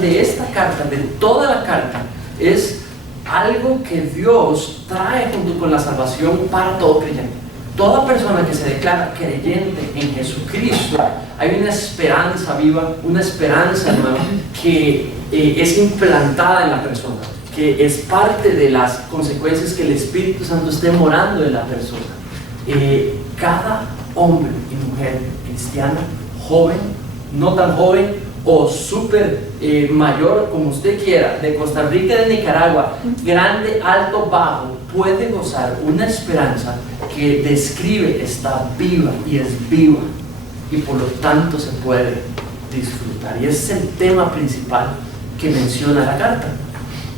de esta carta, de toda la carta, es algo que Dios trae junto con la salvación para todo creyente. Toda persona que se declara creyente en Jesucristo, hay una esperanza viva, una esperanza nueva que es implantada en la persona, que es parte de las consecuencias que el Espíritu Santo esté morando en la persona. Cada hombre y mujer cristiana, joven, no tan joven o súper mayor, como usted quiera, de Costa Rica, de Nicaragua, grande, alto, bajo, puede gozar una esperanza que describe, está viva y es viva, y por lo tanto se puede disfrutar. Y ese es el tema principal que menciona la carta,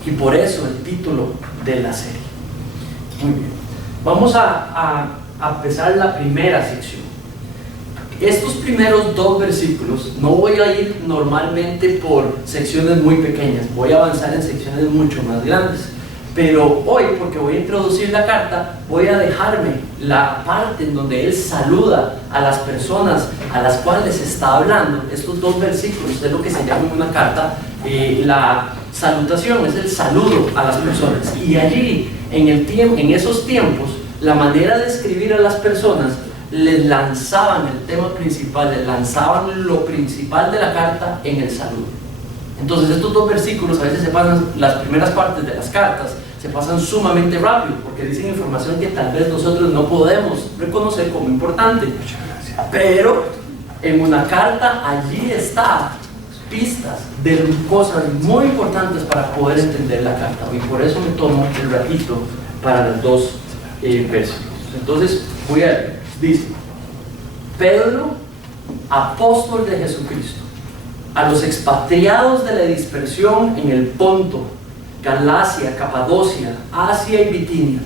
y por eso el título de la serie. Muy bien, vamos a empezar la primera sección. Estos primeros 2 versículos, no voy a ir normalmente por secciones muy pequeñas, voy a avanzar en secciones mucho más grandes, pero hoy, porque voy a introducir la carta, voy a dejarme la parte en donde él saluda a las personas a las cuales está hablando. Estos 2 versículos es lo que se llama en una carta la salutación, es el saludo a las personas, y allí en esos tiempos la manera de escribir a las personas les lanzaban el tema principal, les lanzaban lo principal de la carta en el saludo. Entonces estos 2 versículos a veces se pasan, las primeras partes de las cartas se pasan sumamente rápido porque dicen información que tal vez nosotros no podemos reconocer como importante, pero en una carta allí está pistas de cosas muy importantes para poder entender la carta, y por eso me tomo el ratito para los 2 versículos. Entonces voy a leer. Dice: Pedro, apóstol de Jesucristo, a los expatriados de la dispersión en el Ponto, Galacia, Capadocia, Asia y Bitinia,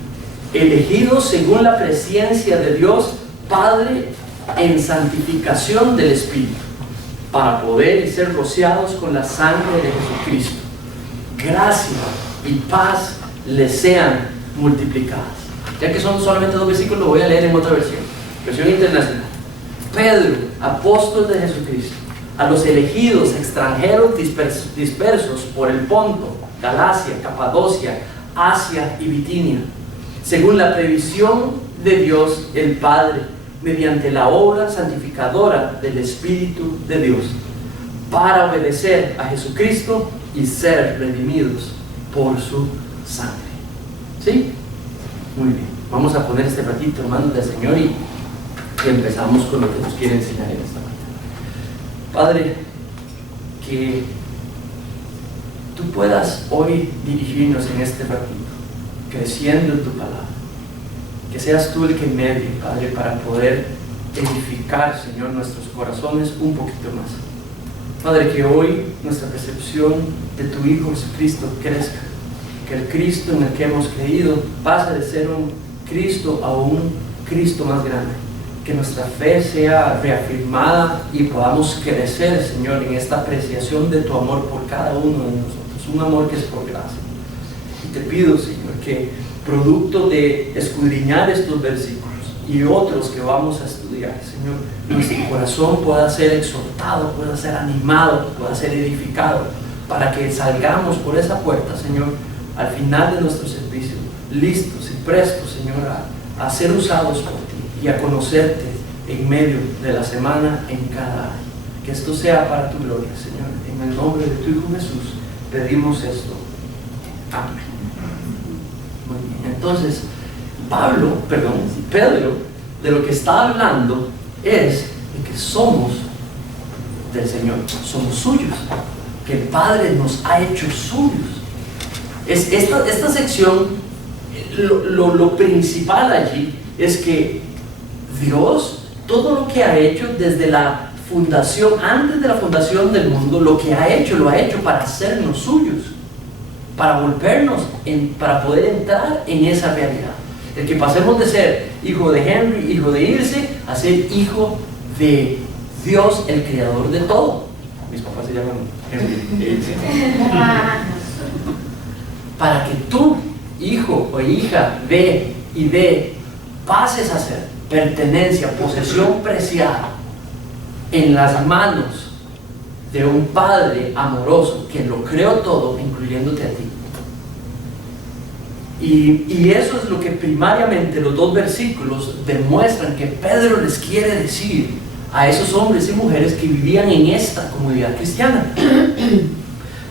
elegidos según la presencia de Dios Padre en santificación del Espíritu, para poder y ser rociados con la sangre de Jesucristo. Gracia y paz les sean multiplicadas. Ya que son solamente 2 versículos, lo voy a leer en otra versión internacional. Pedro, apóstol de Jesucristo, a los elegidos extranjeros dispersos por el Ponto, Galacia, Capadocia, Asia y Bitinia, según la previsión de Dios el Padre, mediante la obra santificadora del Espíritu de Dios, para obedecer a Jesucristo y ser redimidos por su sangre. ¿Sí? Muy bien, vamos a poner este ratito en manos del Señor y empezamos con lo que nos quiere enseñar en esta mañana. Padre, que tú puedas hoy dirigirnos en este ratito, creciendo en tu palabra, que seas tú el que medie, Padre, para poder edificar, Señor, nuestros corazones un poquito más. Padre, que hoy nuestra percepción de tu Hijo Jesucristo crezca, que el Cristo en el que hemos creído pase de ser un Cristo a un Cristo más grande, que nuestra fe sea reafirmada y podamos crecer, Señor, en esta apreciación de tu amor por cada uno de nosotros, un amor que es por gracia. Y te pido, Señor, que producto de escudriñar estos versículos y otros que vamos a estudiar, Señor, nuestro corazón pueda ser exhortado, pueda ser animado, pueda ser edificado, para que salgamos por esa puerta, Señor, al final de nuestro servicio, listos y prestos, Señor, a ser usados por ti y a conocerte en medio de la semana, en cada año. Que esto sea para tu gloria, Señor. En el nombre de tu Hijo Jesús pedimos esto. Amén. Muy bien. Entonces, Pedro, de lo que está hablando es de que somos del Señor, somos suyos, que el Padre nos ha hecho suyos. Esta sección, lo principal allí es que Dios, todo lo que ha hecho desde la fundación, antes de la fundación del mundo, lo que ha hecho, lo ha hecho para hacernos suyos, para volvernos, para poder entrar en esa realidad. El que pasemos de ser hijo de Henry, hijo de Ilse, a ser hijo de Dios, el creador de todo. Mis papás se llaman Henry e Ilse. Para que tú, hijo o hija, pases a ser pertenencia, posesión preciada en las manos de un Padre amoroso que lo creó todo, incluyéndote a ti. Y eso es lo que primariamente los dos versículos demuestran que Pedro les quiere decir a esos hombres y mujeres que vivían en esta comunidad cristiana.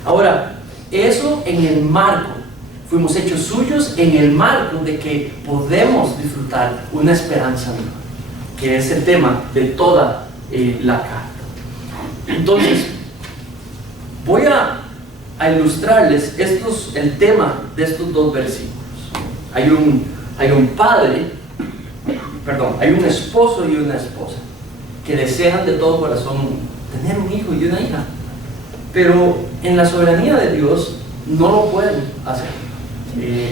Ahora, eso en el marco, fuimos hechos suyos en el marco de que podemos disfrutar una esperanza nueva, que es el tema de toda la carta. Entonces, voy a ilustrarles el tema de estos dos versículos. Hay un esposo y una esposa que desean de todo corazón tener un hijo y una hija, pero en la soberanía de Dios no lo pueden hacer.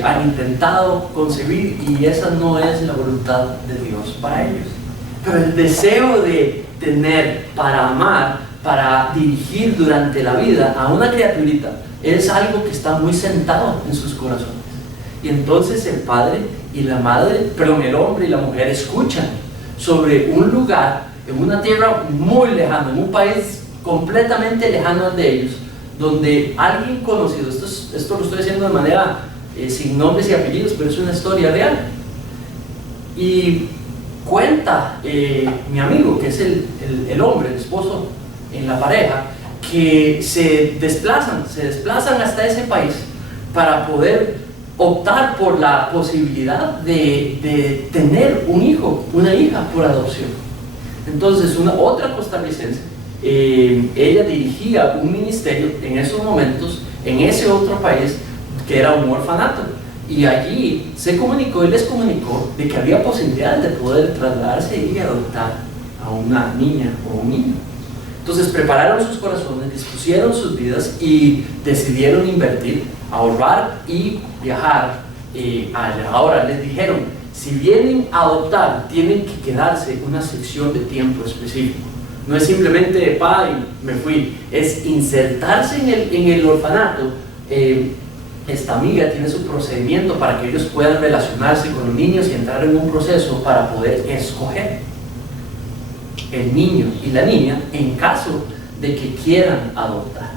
Han intentado concebir y esa no es la voluntad de Dios para ellos. Pero el deseo de tener, para amar, para dirigir durante la vida a una criaturita es algo que está muy sentado en sus corazones. Y entonces el padre y la madre, el hombre y la mujer escuchan sobre un lugar en una tierra muy lejana, en un país completamente lejano de ellos, donde alguien conocido, esto lo estoy haciendo de manera sin nombres y apellidos, pero es una historia real. Y cuenta mi amigo, que es el hombre, el esposo en la pareja, que se desplazan hasta ese país para poder optar por la posibilidad de tener un hijo, una hija por adopción. Entonces, otra costarricense, ella dirigía un ministerio en esos momentos, en ese otro país, que era un orfanato. Y allí él les comunicó de que había posibilidades de poder trasladarse y adoptar a una niña o un niño. Entonces prepararon sus corazones, dispusieron sus vidas y decidieron invertir, ahorrar y viajar allá. Ahora les dijeron, si vienen a adoptar, tienen que quedarse una sección de tiempo específico. No es simplemente, me fui, es insertarse en el orfanato. Esta amiga tiene su procedimiento para que ellos puedan relacionarse con los niños y entrar en un proceso para poder escoger el niño y la niña en caso de que quieran adoptar.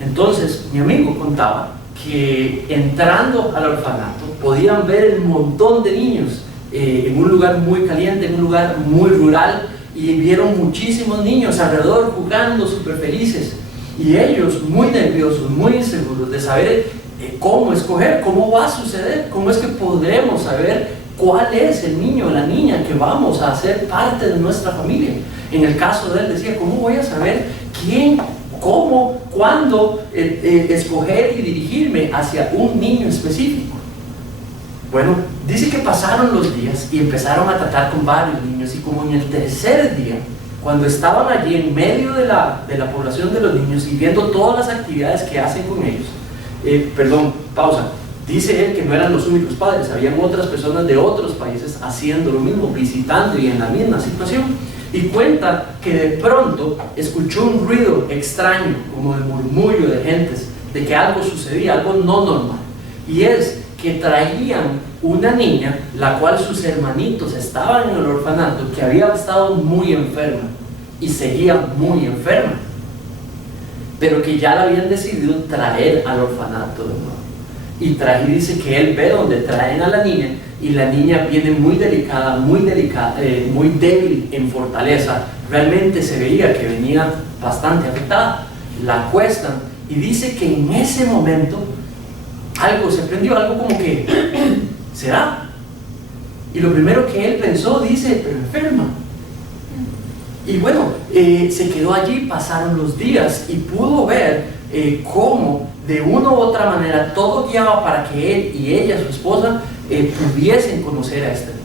Entonces mi amigo contaba que entrando al orfanato podían ver el montón de niños en un lugar muy caliente, en un lugar muy rural, y vieron muchísimos niños alrededor jugando súper felices, y ellos muy nerviosos, muy inseguros de saber cómo escoger, cómo va a suceder, cómo es que podremos saber cuál es el niño o la niña que vamos a hacer parte de nuestra familia. En el caso de él decía, ¿cómo voy a saber quién, cómo, cuándo escoger y dirigirme hacia un niño específico? Bueno, dice que pasaron los días y empezaron a tratar con varios niños, y como en el tercer día, cuando estaban allí en medio de la población de los niños y viendo todas las actividades que hacen con ellos, dice él que no eran los únicos padres, habían otras personas de otros países haciendo lo mismo, visitando y en la misma situación. Y cuenta que de pronto escuchó un ruido extraño, como de murmullo de gentes, de que algo sucedía, algo no normal. Y es que traían una niña, la cual sus hermanitos estaban en el orfanato, que había estado muy enferma y seguía muy enferma, pero que ya la habían decidido traer al orfanato de nuevo. Y dice que él ve donde traen a la niña, y la niña viene muy delicada, muy débil en fortaleza. Realmente se veía que venía bastante afectada. La acuestan y dice que en ese momento algo se prendió, algo como que, ¿será? Y lo primero que él pensó, dice, pero enferma. Y bueno, se quedó allí, pasaron los días y pudo ver cómo de una u otra manera todo guiaba para que él y ella, su esposa, pudiesen conocer a este niño.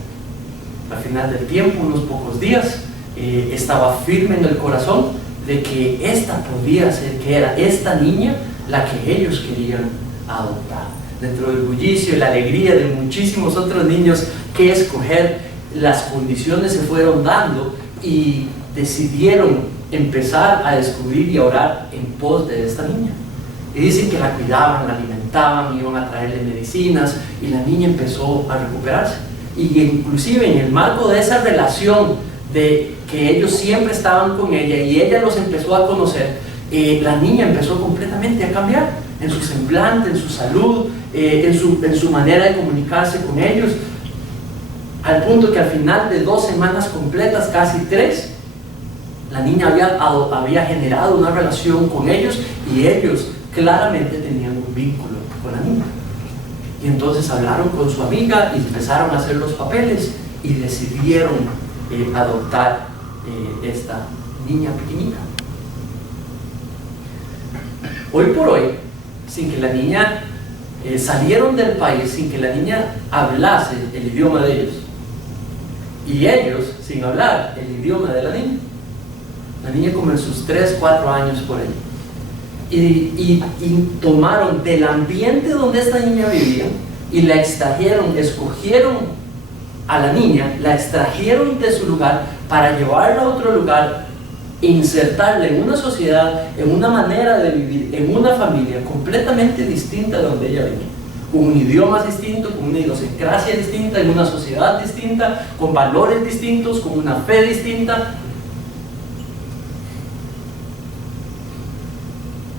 Al final del tiempo, unos pocos días, estaba firme en el corazón de que esta podía ser, que era esta niña la que ellos querían adoptar. Dentro del bullicio y la alegría de muchísimos otros niños que escoger, las condiciones se fueron dando y decidieron empezar a descubrir y a orar en pos de esta niña. Y dicen que la cuidaban, la alimentaban, iban a traerle medicinas, y la niña empezó a recuperarse. Y inclusive en el marco de esa relación de que ellos siempre estaban con ella y ella los empezó a conocer, la niña empezó completamente a cambiar en su semblante, en su salud, en su manera de comunicarse con ellos, al punto que al final de 2 semanas completas, casi 3, la niña había generado una relación con ellos y ellos claramente tenían un vínculo con la niña. Y entonces hablaron con su amiga y empezaron a hacer los papeles y decidieron adoptar esta niña pequeñita. Hoy por hoy, sin que la niña salieron del país, sin que la niña hablase el idioma de ellos, y ellos sin hablar el idioma de la niña como en sus 3, 4 años por ahí, y tomaron del ambiente donde esta niña vivía y la extrajeron, escogieron a la niña, la extrajeron de su lugar para llevarla a otro lugar, insertarla en una sociedad, en una manera de vivir, en una familia completamente distinta de donde ella venía, con un idioma distinto, con una idiosincrasia distinta, en una sociedad distinta, con valores distintos, con una fe distinta.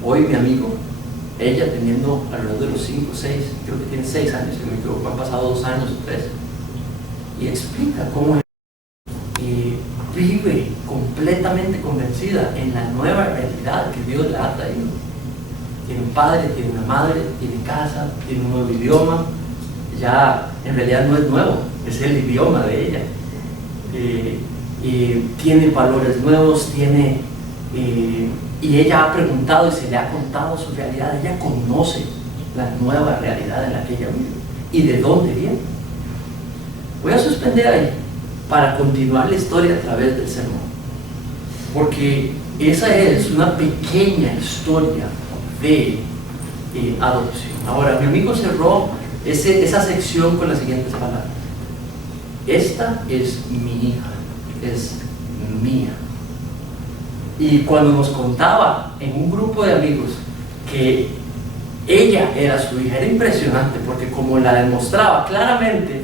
Hoy mi amigo, ella teniendo alrededor de los 5, 6, creo que tiene 6 años, si me equivoco, han pasado 2 años o 3, y explica cómo vive completamente convencida en la nueva realidad que Dios le ha traído. Tiene un padre, tiene una madre, tiene casa, tiene un nuevo idioma. Ya en realidad no es nuevo, es el idioma de ella. Tiene valores nuevos, y ella ha preguntado y se le ha contado su realidad. Ella conoce la nueva realidad en la que ella vive y de dónde viene. Voy a suspender ahí para continuar la historia a través del sermón, porque esa es una pequeña historia de adopción. Ahora, mi amigo cerró esa sección con las siguientes palabras: esta es mi hija, es mía. Y cuando nos contaba en un grupo de amigos que ella era su hija, era impresionante, porque como la demostraba claramente,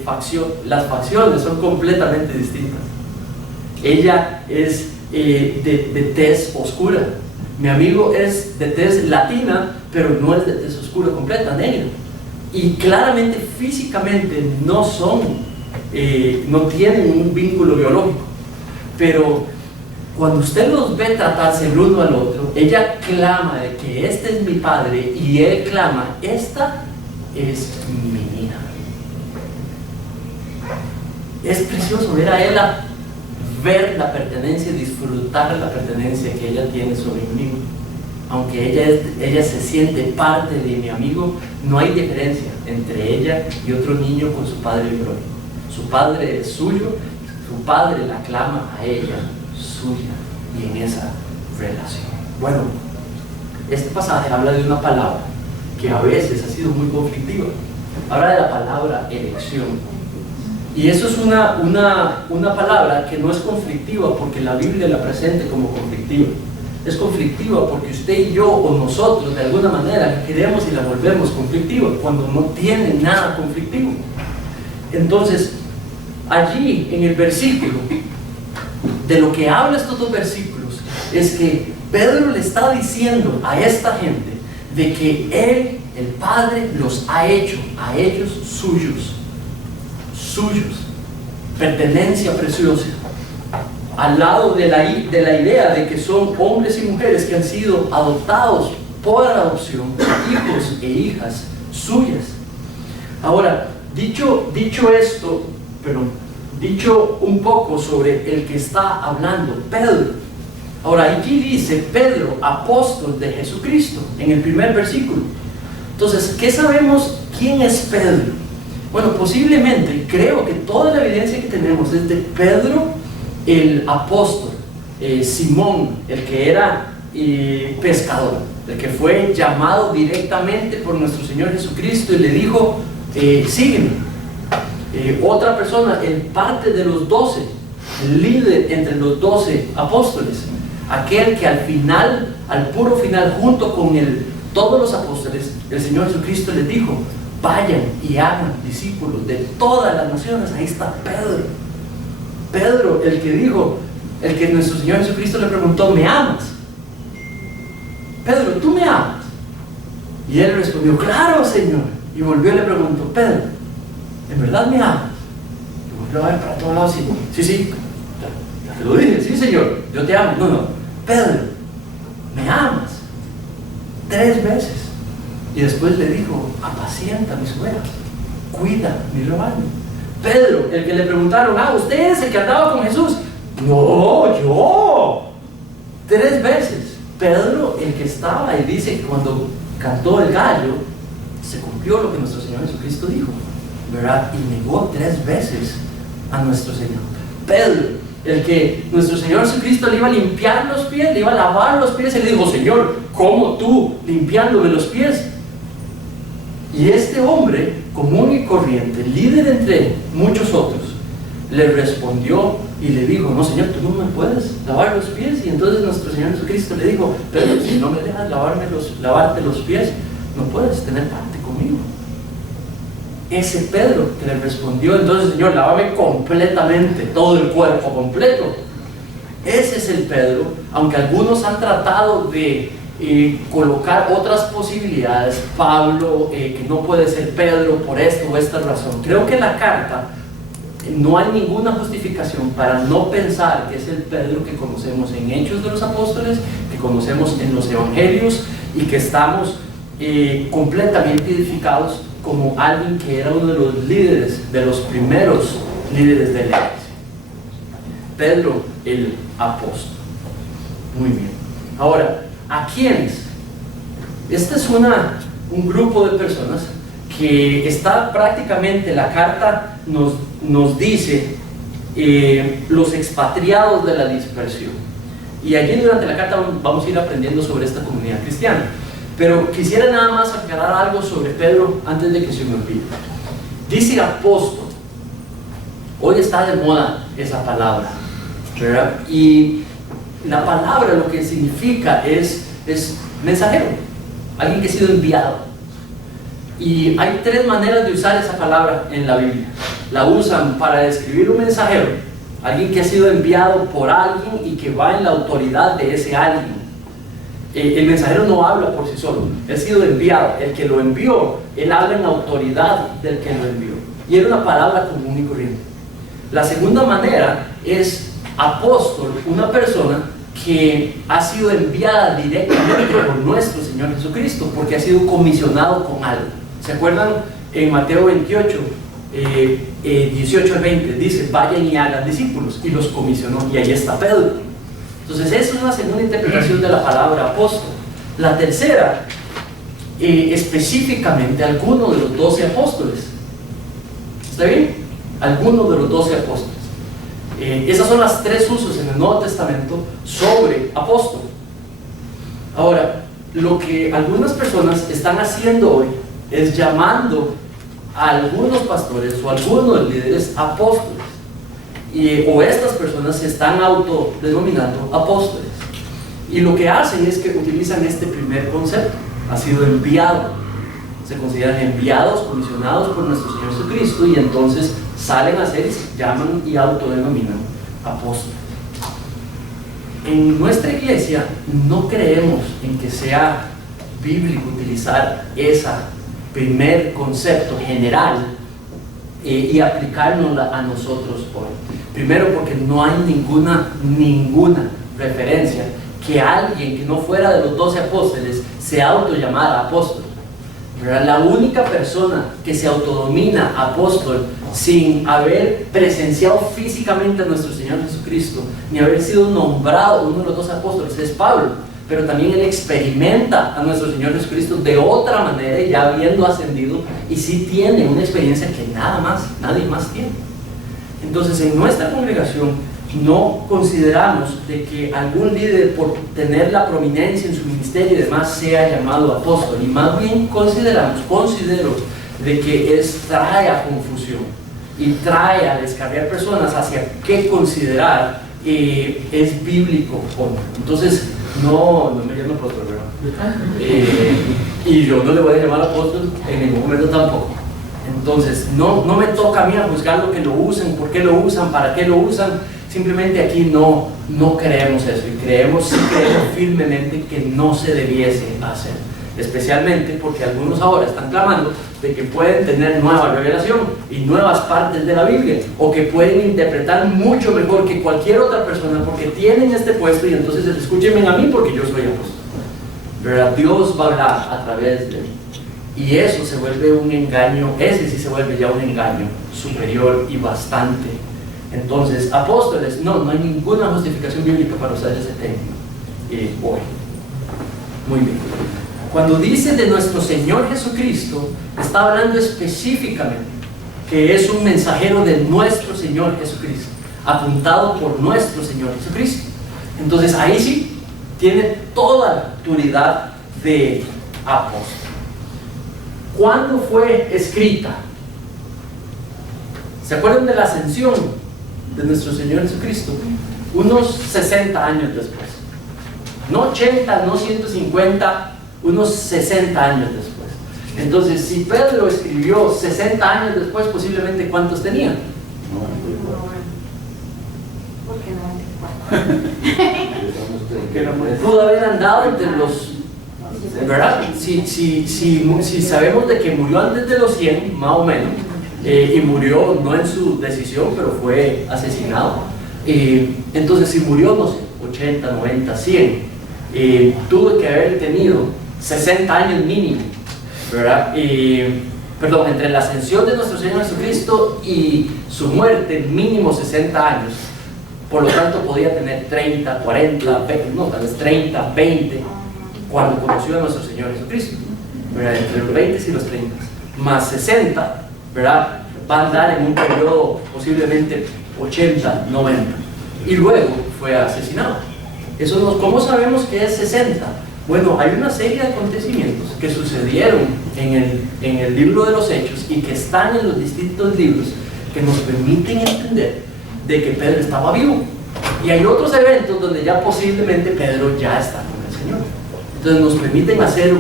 las facciones son completamente distintas. Ella es de tez oscura, mi amigo es de tez latina, pero no es de tez oscura completa, negra. Y claramente físicamente no tienen un vínculo biológico, pero cuando usted los ve tratarse el uno al otro, ella clama de que este es mi padre y él clama, esta es mi hija. Es precioso ver a ella, ver la pertenencia, disfrutar la pertenencia que ella tiene sobre mi amigo. Aunque ella se siente parte de mi amigo, no hay diferencia entre ella y otro niño con su padre biológico. Su padre es suyo, su padre la clama a ella suya, y en esa relación. Bueno, este pasaje habla de una palabra que a veces ha sido muy conflictiva. Habla de la palabra elección, y eso es una palabra que no es conflictiva porque la Biblia la presente como conflictiva. Es conflictiva porque usted y yo, o nosotros de alguna manera queremos y la volvemos conflictiva cuando no tiene nada conflictivo. Entonces, allí en el versículo, de lo que habla estos 2 versículos, es que Pedro le está diciendo a esta gente de que él, el Padre, los ha hecho a ellos suyos, pertenencia preciosa, al lado de la idea de que son hombres y mujeres que han sido adoptados por adopción, hijos e hijas suyas. Ahora, dicho un poco sobre el que está hablando, Pedro. Ahora, aquí dice Pedro, apóstol de Jesucristo, en el primer versículo. Entonces, ¿qué sabemos quién es Pedro? Bueno, posiblemente, creo que toda la evidencia que tenemos es de Pedro, el apóstol, Simón, el que era pescador, el que fue llamado directamente por nuestro Señor Jesucristo y le dijo, sígueme. Otra persona, el parte de los 12, el líder entre los 12 apóstoles, aquel que al final, al puro final, junto con todos los apóstoles, el Señor Jesucristo les dijo, vayan y hagan discípulos de todas las naciones. Ahí está Pedro, el que nuestro Señor Jesucristo le preguntó, ¿me amas? Pedro, ¿tú me amas? Y él respondió, claro, Señor. Y volvió y le preguntó, Pedro, ¿en verdad me amas? Y volvió a ver para todos lados y sí, ya te lo dije, sí, Señor, yo te amo. No, Pedro, ¿me amas? 3 veces. Y después le dijo, apacienta mis ovejas, cuida mi rebaño. Pedro, el que le preguntaron, ¿usted es el que andaba con Jesús? No, yo. 3 veces. Pedro, el que estaba, y dice que cuando cantó el gallo, se cumplió lo que nuestro Señor Jesucristo dijo, ¿verdad? Y negó 3 veces a nuestro Señor. Pedro, el que nuestro Señor Jesucristo le iba a limpiar los pies, le iba a lavar los pies, y le dijo, Señor, ¿cómo tú limpiándome los pies? Y este hombre, común y corriente, líder entre muchos otros, le respondió y le dijo, no, Señor, tú no me puedes lavar los pies. Y entonces nuestro Señor Jesucristo le dijo, pero si no me dejas lavarte los pies, no puedes tener parte conmigo. Ese Pedro que le respondió, entonces, Señor, lávame completamente, todo el cuerpo completo. Ese es el Pedro, aunque algunos han tratado de colocar otras posibilidades, Pablo, que no puede ser Pedro por esto o esta razón. Creo que la carta no hay ninguna justificación para no pensar que es el Pedro que conocemos en Hechos de los Apóstoles, que conocemos en los Evangelios y que estamos completamente edificados como alguien que era uno de los líderes, de los primeros líderes de la iglesia. Pedro el apóstol. Muy bien. Ahora, ¿a quiénes? Este es un grupo de personas que está prácticamente, la carta nos dice los expatriados de la dispersión. Y allí durante la carta vamos a ir aprendiendo sobre esta comunidad cristiana. Pero quisiera nada más aclarar algo sobre Pedro antes de que se me olvide. Dice apóstol. Hoy está de moda esa palabra, ¿verdad? Y la palabra lo que significa es mensajero, alguien que ha sido enviado. Y hay 3 maneras de usar esa palabra en la Biblia. La usan para describir un mensajero, alguien que ha sido enviado por alguien y que va en la autoridad de ese alguien. El mensajero no habla por sí solo, él ha sido enviado. El que lo envió, él habla en autoridad del que lo envió. Y era una palabra común y corriente. La segunda manera es apóstol, una persona que ha sido enviada directamente por nuestro Señor Jesucristo, porque ha sido comisionado con algo. ¿Se acuerdan? En Mateo 28, 18 al 20, dice, vayan y hagan discípulos, y los comisionó, y ahí está Pedro. Entonces esa es una segunda interpretación de la palabra apóstol. La tercera, específicamente alguno de los 12 apóstoles. ¿Está bien? Alguno de los 12 apóstoles. Esas son las 3 usos en el Nuevo Testamento sobre apóstol. Ahora, lo que algunas personas están haciendo hoy es llamando a algunos pastores o algunos líderes apóstoles. O estas personas se están autodenominando apóstoles. Y lo que hacen es que utilizan este primer concepto, ha sido enviado. Se consideran enviados, comisionados por nuestro Señor Jesucristo, y entonces salen a hacer y se llaman y autodenominan apóstoles. En nuestra iglesia no creemos en que sea bíblico utilizar ese primer concepto general y aplicárnosla a nosotros hoy. Primero, porque no hay ninguna referencia que alguien que no fuera de los 12 apóstoles se autollamara apóstol. La única persona que se autodomina apóstol sin haber presenciado físicamente a nuestro Señor Jesucristo, ni haber sido nombrado uno de los 12 apóstoles, es Pablo. Pero también él experimenta a nuestro Señor Jesucristo de otra manera, ya habiendo ascendido, y sí tiene una experiencia que nadie más tiene. Entonces, en nuestra congregación no consideramos de que algún líder, por tener la prominencia en su ministerio y demás, sea llamado apóstol, y más bien considero de que trae a confusión y trae a descarriar personas hacia qué considerar es bíblico o no. Entonces, no me llamo apóstol, ¿verdad? Y yo no le voy a llamar apóstol en ningún momento tampoco. Entonces, no me toca a mí a juzgar lo que lo usan, por qué lo usan, para qué lo usan. Simplemente aquí no creemos eso y creemos firmemente que no se debiese hacer. Especialmente porque algunos ahora están clamando de que pueden tener nueva revelación y nuevas partes de la Biblia, o que pueden interpretar mucho mejor que cualquier otra persona porque tienen este puesto, y entonces escúchenme a mí porque yo soy apóstol. ¿Verdad? Dios va a hablar a través de él. Y eso se vuelve un engaño, ese sí se vuelve ya un engaño superior y bastante. Entonces, apóstoles, no hay ninguna justificación bíblica para usar ese término hoy. Muy bien. Cuando dice de nuestro Señor Jesucristo, está hablando específicamente que es un mensajero de nuestro Señor Jesucristo, apuntado por nuestro Señor Jesucristo. Entonces, ahí sí tiene toda la autoridad de apóstol. ¿Cuándo fue escrita? ¿Se acuerdan de la ascensión de nuestro Señor Jesucristo? Unos 60 años después. No 80, no 150, unos 60 años después. Entonces, si Pedro escribió 60 años después, posiblemente ¿cuántos tenía? Pudo haber andado entre los... ¿Verdad? Si sabemos de que murió antes de los 100, más o menos, y murió no en su decisión, pero fue asesinado, entonces si murió, no sé, 80, 90, 100, tuvo que haber tenido 60 años mínimo, ¿verdad? Perdón, entre la ascensión de nuestro Señor Jesucristo y su muerte, mínimo 60 años. Por lo tanto, podía tener 30, 40, 20, no, tal vez 30, 20, cuando conoció a nuestro Señor Jesucristo, ¿verdad? Entre los 20 y los 30, más 60, ¿verdad? Va a andar en un periodo posiblemente 80, 90, y luego fue asesinado. ¿Cómo sabemos que es 60? Bueno, hay una serie de acontecimientos que sucedieron en el libro de los Hechos y que están en los distintos libros que nos permiten entender de que Pedro estaba vivo. Y hay otros eventos donde ya posiblemente Pedro ya está con el Señor. Entonces nos permiten hacer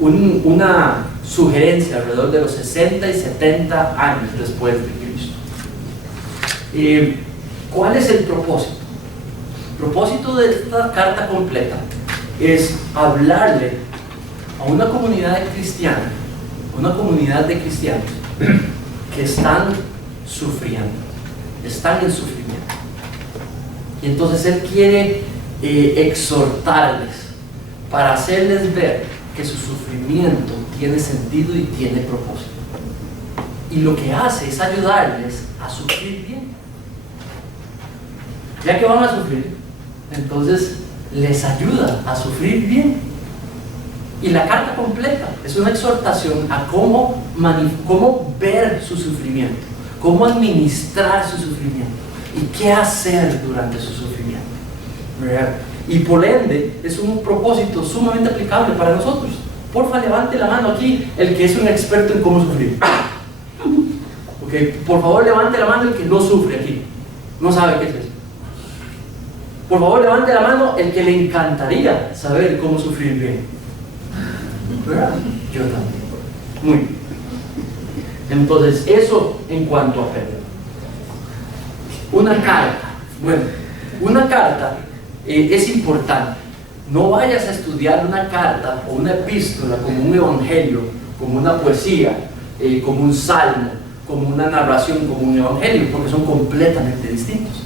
una sugerencia alrededor de los 60 y 70 años después de Cristo. ¿Cuál es el propósito? El propósito de esta carta completa es hablarle a una comunidad cristiana, una comunidad de cristianos que están sufriendo, están en sufrimiento. Y entonces él quiere exhortarles para hacerles ver que su sufrimiento tiene sentido y tiene propósito. Y lo que hace es ayudarles a sufrir bien. Ya que van a sufrir, entonces les ayuda a sufrir bien. Y la carta completa es una exhortación a cómo ver su sufrimiento, cómo administrar su sufrimiento y qué hacer durante su sufrimiento, ¿verdad? Y por ende es un propósito sumamente aplicable para nosotros. Porfa, levante la mano aquí el que es un experto en cómo sufrir. Okay. Por favor, levante la mano el que no sufre aquí, no sabe qué es eso. Por favor, levante la mano el que le encantaría saber cómo sufrir bien. ¿Verdad? Yo también. Muy bien. Entonces, eso en cuanto a Pedro. Una carta. Bueno, una carta es importante. No vayas a estudiar una carta o una epístola como un evangelio, como una poesía, como un salmo, como una narración, como un evangelio, porque son completamente distintos.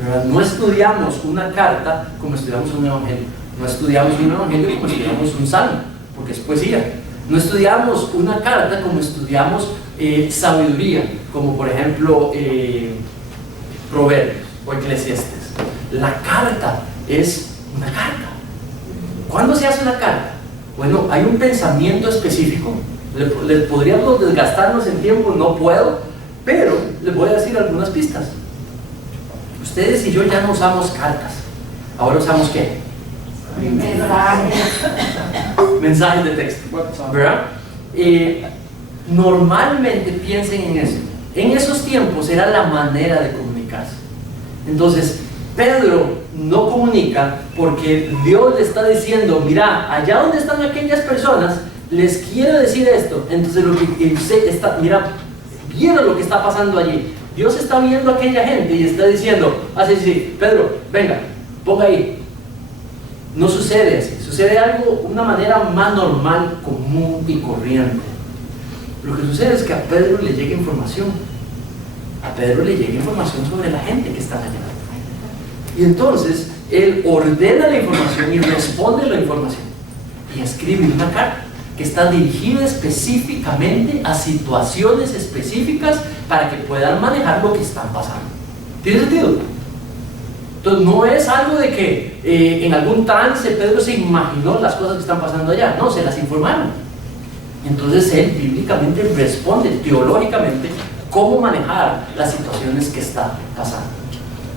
¿Verdad? No estudiamos una carta como estudiamos un evangelio. No estudiamos un evangelio como estudiamos un salmo, porque es poesía. No estudiamos una carta como estudiamos sabiduría, como por ejemplo Proverbios o Eclesiastes. La carta es una carta. ¿Cuándo se hace una carta? Bueno, hay un pensamiento específico. Les podríamos desgastarnos en tiempo, no puedo, pero les voy a decir algunas pistas. Ustedes y yo ya no usamos cartas. Ahora usamos ¿qué? Mensajes de texto, ¿verdad? Normalmente piensen en eso. En esos tiempos era la manera de comunicarse. Entonces, Pedro no comunica porque Dios le está diciendo, mira, allá donde están aquellas personas, les quiero decir esto. Entonces lo que está, mira, vieron lo que está pasando allí. Dios está viendo a aquella gente y está diciendo, así, sí, Pedro, venga, ponga ahí. No sucede así, sucede algo, una manera más normal, común y corriente. Lo que sucede es que a Pedro le llega información. A Pedro le llega información sobre la gente que está allá. Y entonces, él ordena la información y responde la información. Y escribe una carta que está dirigida específicamente a situaciones específicas para que puedan manejar lo que están pasando. ¿Tiene sentido? Entonces no es algo de que en algún trance Pedro se imaginó las cosas que están pasando allá. No, se las informaron. Entonces él bíblicamente responde, teológicamente, cómo manejar las situaciones que está pasando.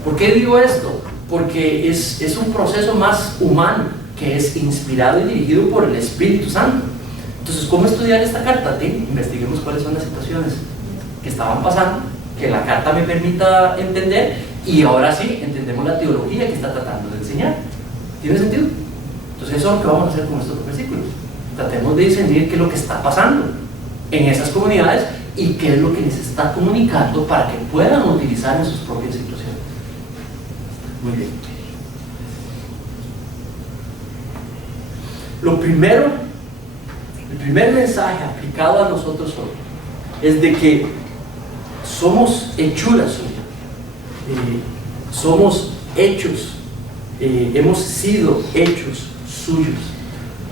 ¿Por qué digo esto? Porque es un proceso más humano, que es inspirado y dirigido por el Espíritu Santo. Entonces, ¿cómo estudiar esta carta? Investiguemos cuáles son las situaciones que estaban pasando, que la carta me permita entender, y ahora sí, entendemos la teología que está tratando de enseñar. ¿Tiene sentido? Entonces, eso es lo que vamos a hacer con estos dos versículos. Tratemos de discernir qué es lo que está pasando en esas comunidades y qué es lo que les está comunicando para que puedan utilizar en sus propias situaciones. Muy bien. El primer mensaje aplicado a nosotros hoy es de que somos hechura suya, somos hechos, hemos sido hechos suyos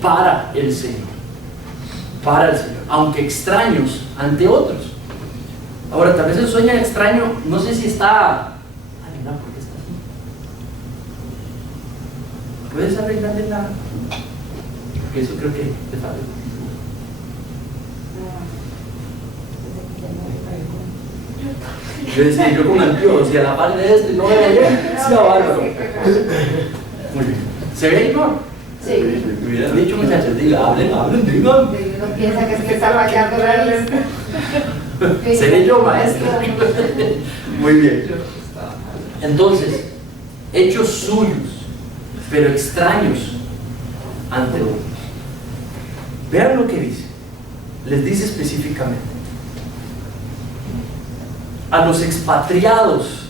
para el Señor, aunque extraños ante otros. Ahora, tal vez el sueño extraño, no sé si está... Mira, ¿por qué está así? ¿Puedes arreglarle la...? Porque eso creo que te falta. Yo decía, yo con anteojos y a la par de esto y no veo bien, sí, bárbaro. Muy bien. ¿Se ve, Igor? Sí. Me hubieran dicho, muchachos, hablen, digan. Uno piensa que es que está fallando la lista. Seré yo, maestro. Muy bien. Entonces, hechos suyos, pero extraños ante otros. Vean lo que dice. Les dice específicamente: a los expatriados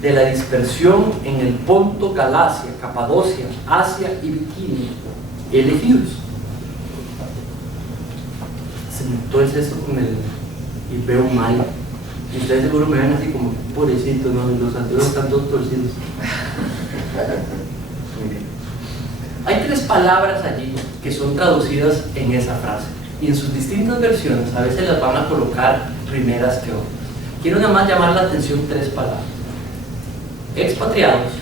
de la dispersión en el Ponto, Galacia, Capadocia, Asia y Bitinia, elegidos. Se me entonces esto con el y veo mal. Y ustedes seguro me ven así como, pobrecito, no, los anteojos están todos torcidos. Muy bien. Hay tres palabras allí que son traducidas en esa frase, y en sus distintas versiones a veces las van a colocar primeras que otras. Quiero nada más llamar la atención tres palabras: expatriados,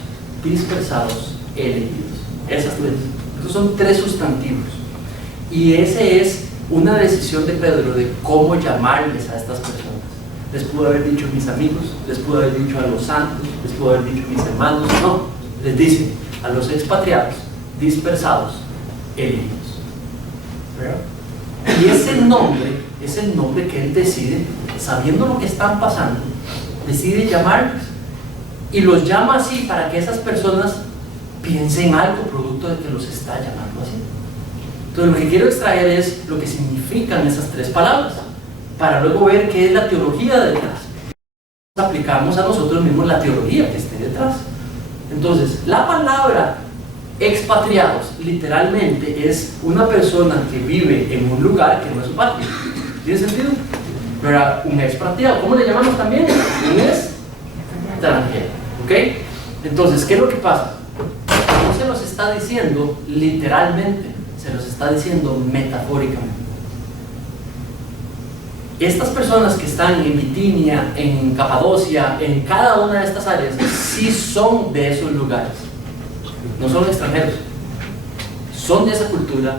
dispersados, elegidos. Esas tres. Esos son tres sustantivos. Y ese es una decisión de Pedro de cómo llamarles a estas personas. Les pudo haber dicho mis amigos, les pudo haber dicho a los santos, les pudo haber dicho mis hermanos. No, les dice a los expatriados, dispersados, elegidos. ¿Verdad? Y ese nombre es el nombre que él decide, sabiendo lo que están pasando, decide llamarles. Y los llama así para que esas personas piensen algo producto de que los está llamando así. Entonces, lo que quiero extraer es lo que significan esas tres palabras, para luego ver qué es la teología detrás. Aplicamos a nosotros mismos la teología que esté detrás. Entonces, la palabra expatriados literalmente es una persona que vive en un lugar que no es su patria. ¿Tiene sentido? Pero un expatriado, ¿cómo le llamamos también? Un extranjero. ¿Ok? Entonces, ¿qué es lo que pasa? No se los está diciendo literalmente, se los está diciendo metafóricamente. Estas personas que están en Bitinia, en Capadocia, en cada una de estas áreas, sí son de esos lugares. No son extranjeros, son de esa cultura,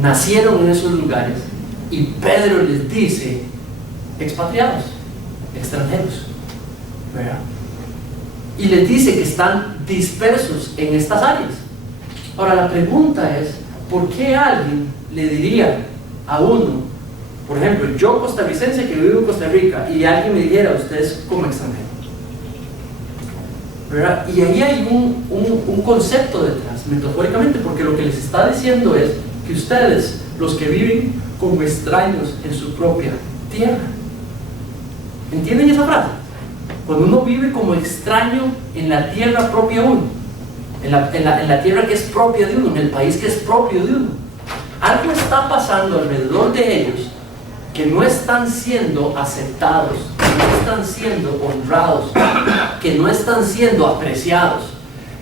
nacieron en esos lugares, y Pedro les dice expatriados, extranjeros, ¿verdad? Y les dice que están dispersos en estas áreas. Ahora la pregunta es, ¿por qué alguien le diría a uno, por ejemplo, yo costarricense que vivo en Costa Rica, y alguien me dijera, usted es como extranjero? ¿verdad? Y ahí hay un concepto detrás, metafóricamente, porque lo que les está diciendo es que ustedes, los que viven como extraños en su propia tierra, ¿entienden esa frase? Cuando uno vive como extraño en la tierra propia de uno, en la tierra que es propia de uno, en el país que es propio de uno, algo está pasando alrededor de ellos que no están siendo aceptados, que no están siendo honrados, que no están siendo apreciados,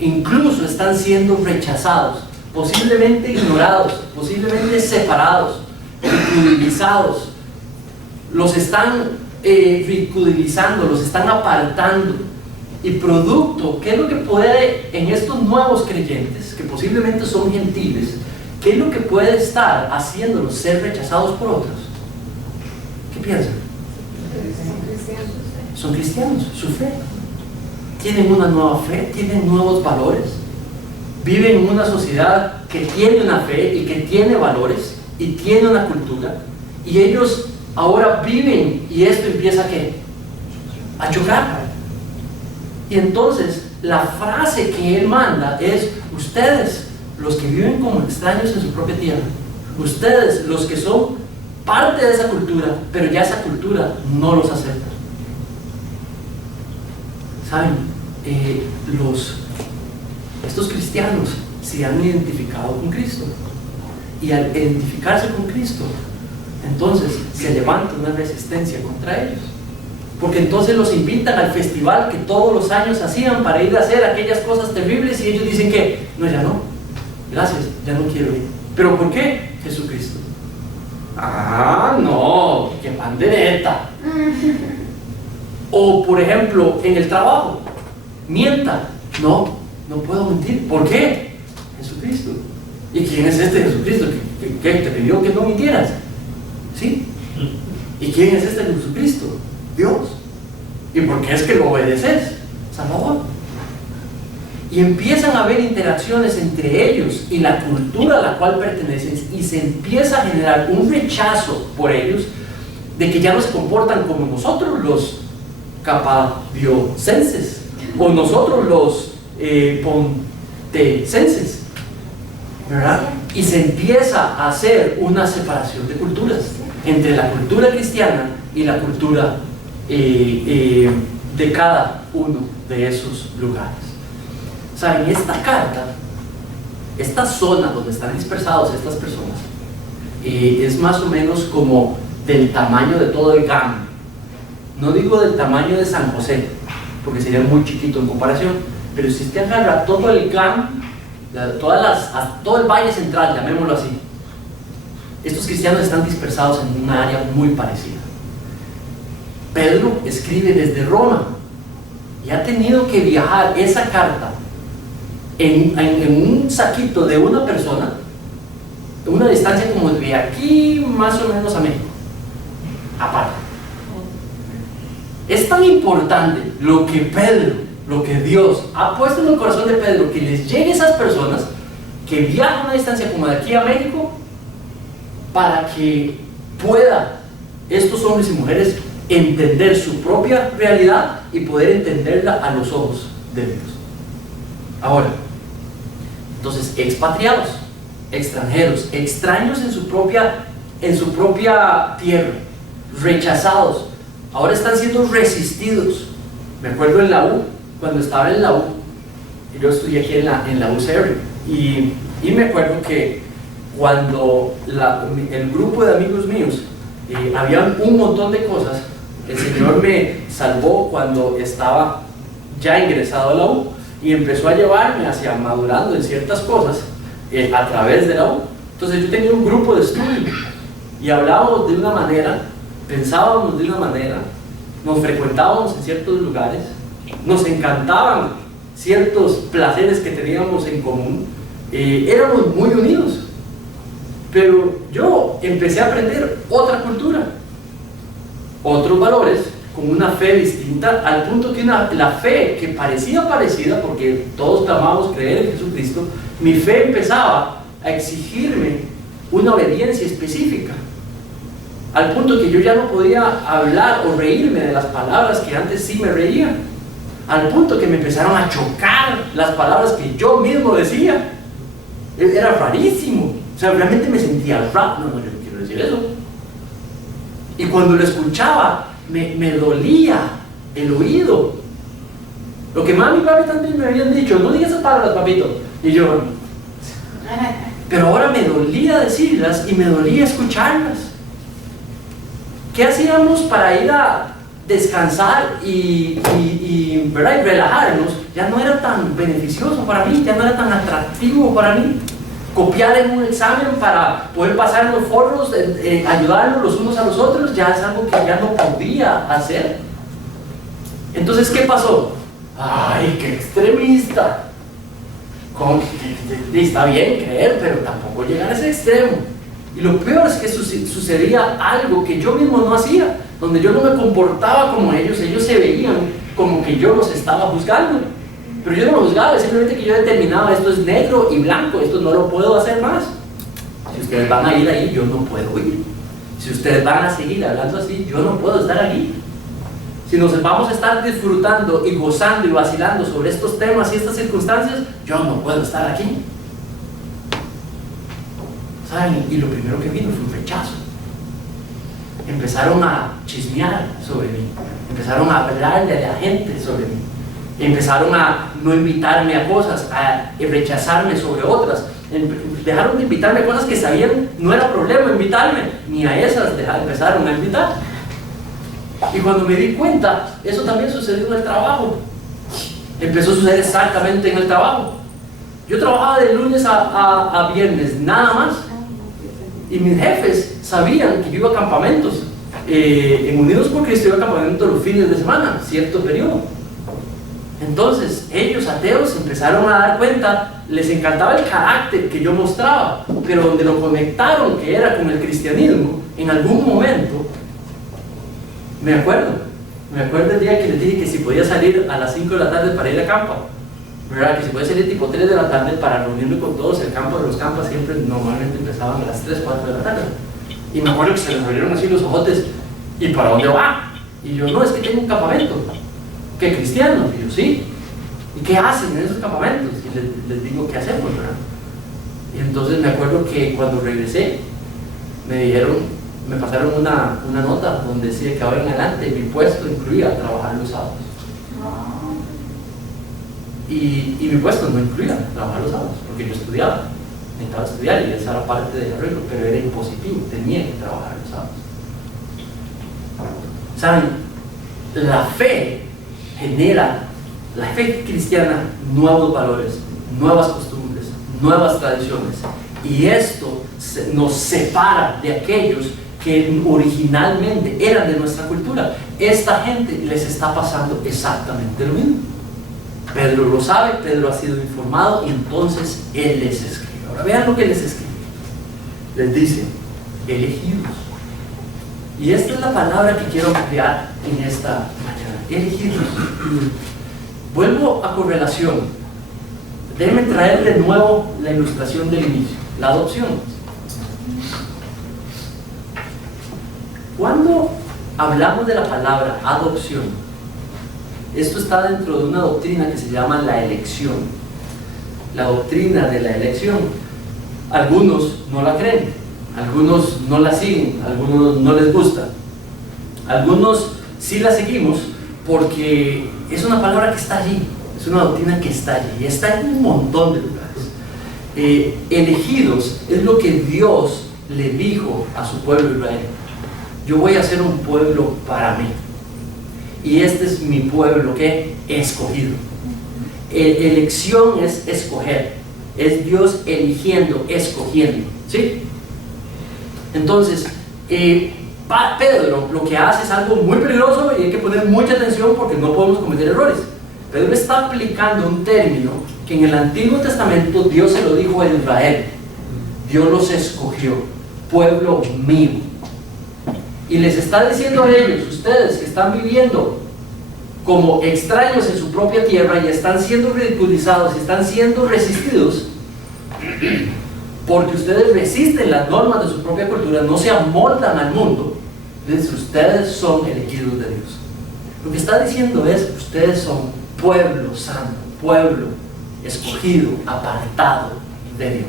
incluso están siendo rechazados, posiblemente ignorados, posiblemente separados, ridiculizados, los están ridiculizando, los están apartando. Y producto, ¿qué es lo que puede en estos nuevos creyentes, que posiblemente son gentiles, qué es lo que puede estar haciéndolos ser rechazados por otros? ¿Qué piensan? Son cristianos, su fe. Tienen una nueva fe, tienen nuevos valores, viven en una sociedad que tiene una fe y que tiene valores y tiene una cultura, y ellos ahora viven y esto empieza ¿a qué? A chocar. Y entonces la frase que él manda es: ustedes, los que viven como extraños en su propia tierra, ustedes, los que son parte de esa cultura, pero ya esa cultura no los acepta. ¿Saben? Estos cristianos se han identificado con Cristo, y al identificarse con Cristo, entonces se levanta una resistencia contra ellos, porque entonces los invitan al festival que todos los años hacían para ir a hacer aquellas cosas terribles, y ellos dicen que no, ya no, gracias, ya no quiero ir. ¿Pero por qué? Jesucristo. Ah, no, qué pandereta. O por ejemplo, en el trabajo, mienta. No, no puedo mentir. ¿Por qué? Jesucristo. ¿Y quién es este Jesucristo que te pidió que no mintieras? ¿Sí? ¿Y quién es este Jesucristo? Dios. ¿Y por qué es que lo obedeces? Salvador. Y empiezan a haber interacciones entre ellos y la cultura a la cual pertenecen, y se empieza a generar un rechazo por ellos, de que ya no se comportan como nosotros los capadiocenses o nosotros los pontecenses, ¿verdad? Y se empieza a hacer una separación de culturas entre la cultura cristiana y la cultura de cada uno de esos lugares. O sea, en esta carta, esta zona donde están dispersados estas personas, es más o menos como del tamaño de todo el GAM. No digo del tamaño de San José, porque sería muy chiquito en comparación, pero si usted agarra todo el GAM, todo el Valle Central, llamémoslo así, estos cristianos están dispersados en una área muy parecida. Pedro escribe desde Roma y ha tenido que viajar esa carta en un saquito de una persona, una distancia como de aquí más o menos a México, aparte. Es tan importante lo que Pedro, lo que Dios ha puesto en el corazón de Pedro, que les llegue a esas personas que viajan una distancia como de aquí a México, para que pueda estos hombres y mujeres entender su propia realidad y poder entenderla a los ojos de Dios. Ahora, entonces, expatriados, extranjeros, extraños en su propia tierra, rechazados, ahora están siendo resistidos. Me acuerdo en la U, cuando estaba en la U, yo estudié aquí en la UCR, y me acuerdo que cuando el grupo de amigos míos, habían un montón de cosas, el Señor me salvó cuando estaba ya ingresado a la U, y empezó a llevarme hacia madurando en ciertas cosas a través de la U. Entonces yo tenía un grupo de estudio y hablábamos de una manera, pensábamos de una manera, nos frecuentábamos en ciertos lugares, nos encantaban ciertos placeres que teníamos en común, éramos muy unidos. Pero yo empecé a aprender otra cultura, otros valores, con una fe distinta, al punto que la fe que parecía parecida, porque todos clamábamos creer en Jesucristo, mi fe empezaba a exigirme una obediencia específica, al punto que yo ya no podía hablar o reírme de las palabras que antes sí me reía, al punto que me empezaron a chocar las palabras que yo mismo decía. Era rarísimo, o sea, realmente me sentía raro. No, yo no quiero decir eso. Y cuando lo escuchaba, me dolía el oído. Lo que mami y papi también me habían dicho: no digas esas palabras, papito. Y yo, pero ahora me dolía decirlas y me dolía escucharlas. ¿Qué hacíamos para ir a descansar ¿verdad? Y relajarnos? Ya no era tan beneficioso para mí, ya no era tan atractivo para mí. Copiar en un examen para poder pasar en los foros, ayudarnos los unos a los otros, ya es algo que ya no podía hacer. Entonces, ¿qué pasó? ¡Ay, qué extremista! Está bien creer, pero tampoco llegar a ese extremo. Y lo peor es que sucedía algo que yo mismo no hacía, donde yo no me comportaba como ellos se veían como que yo los estaba juzgando. Pero yo no lo juzgaba, simplemente que yo determinaba: esto es negro y blanco, esto no lo puedo hacer más. Si ustedes van a ir ahí, yo no puedo ir. Si ustedes van a seguir hablando así, yo no puedo estar aquí. Si nos vamos a estar disfrutando y gozando y vacilando sobre estos temas y estas circunstancias, yo no puedo estar aquí. ¿Saben? Y lo primero que vino fue un rechazo. Empezaron a chismear sobre mí, empezaron a hablarle a la gente sobre mí, empezaron a no invitarme a cosas, a rechazarme sobre otras. Dejaron de invitarme a cosas que sabían no era problema invitarme, ni a esas empezaron a invitar. Y cuando me di cuenta, eso también sucedió en el trabajo. Empezó a suceder exactamente en el trabajo. Yo trabajaba de lunes a viernes, nada más. Y mis jefes sabían que yo iba a campamentos. En Unidos por Cristo iba a campamentos los fines de semana, cierto periodo. Entonces, ellos, ateos, empezaron a dar cuenta, les encantaba el carácter que yo mostraba, pero donde lo conectaron, que era con el cristianismo, en algún momento, me acuerdo el día que les dije que si podía salir a las 5 de la tarde para ir a campo, ¿verdad? Que si podía salir tipo 3 de la tarde para reunirme con todos. El campo de los campos siempre normalmente empezaban a las 3, 4 de la tarde. Y me acuerdo que se les abrieron así los ojotes: ¿y para dónde va? Y yo: no, es que tengo un campamento. ¿Qué, cristianos? Y yo: sí. ¿Y qué hacen en esos campamentos? Y les digo: ¿qué hacemos, verdad? Y entonces me acuerdo que cuando regresé, me pasaron una nota donde decía que ahora en adelante mi puesto incluía trabajar los sábados. Y mi puesto no incluía trabajar los sábados, porque yo estudiaba, necesitaba estudiar y esa era parte del arreglo, pero era impositivo, tenía que trabajar los sábados. ¿Saben? La fe cristiana, nuevos valores, nuevas costumbres, nuevas tradiciones, y esto nos separa de aquellos que originalmente eran de nuestra cultura. Esta gente les está pasando exactamente lo mismo. Pedro lo sabe, Pedro ha sido informado, y entonces él les escribe. Ahora vean lo que les escribe. Les dice: elegidos. Y esta es la palabra que quiero ampliar en esta mañana: elegidos. Vuelvo a correlación. Déjenme traer de nuevo la ilustración del inicio: la adopción. Cuando hablamos de la palabra adopción, esto está dentro de una doctrina que se llama la elección. La doctrina de la elección. Algunos no la creen, algunos no la siguen, algunos no les gusta. Algunos sí la seguimos porque es una palabra que está allí, es una doctrina que está allí y está en un montón de lugares. Elegidos es lo que Dios le dijo a su pueblo Israel: yo voy a ser un pueblo para mí, y este es mi pueblo que he escogido. Elección es escoger, es Dios eligiendo, escogiendo, ¿sí? Entonces, Pedro lo que hace es algo muy peligroso y hay que poner mucha atención porque no podemos cometer errores. Pedro está aplicando un término que en el Antiguo Testamento Dios se lo dijo a Israel: Dios los escogió, pueblo mío. Y les está diciendo a ellos: ustedes que están viviendo como extraños en su propia tierra y están siendo ridiculizados y están siendo resistidos porque ustedes resisten las normas de su propia cultura, no se amoldan al mundo, ustedes son elegidos de Dios. Lo que está diciendo es: ustedes son pueblo santo, pueblo escogido, apartado de Dios.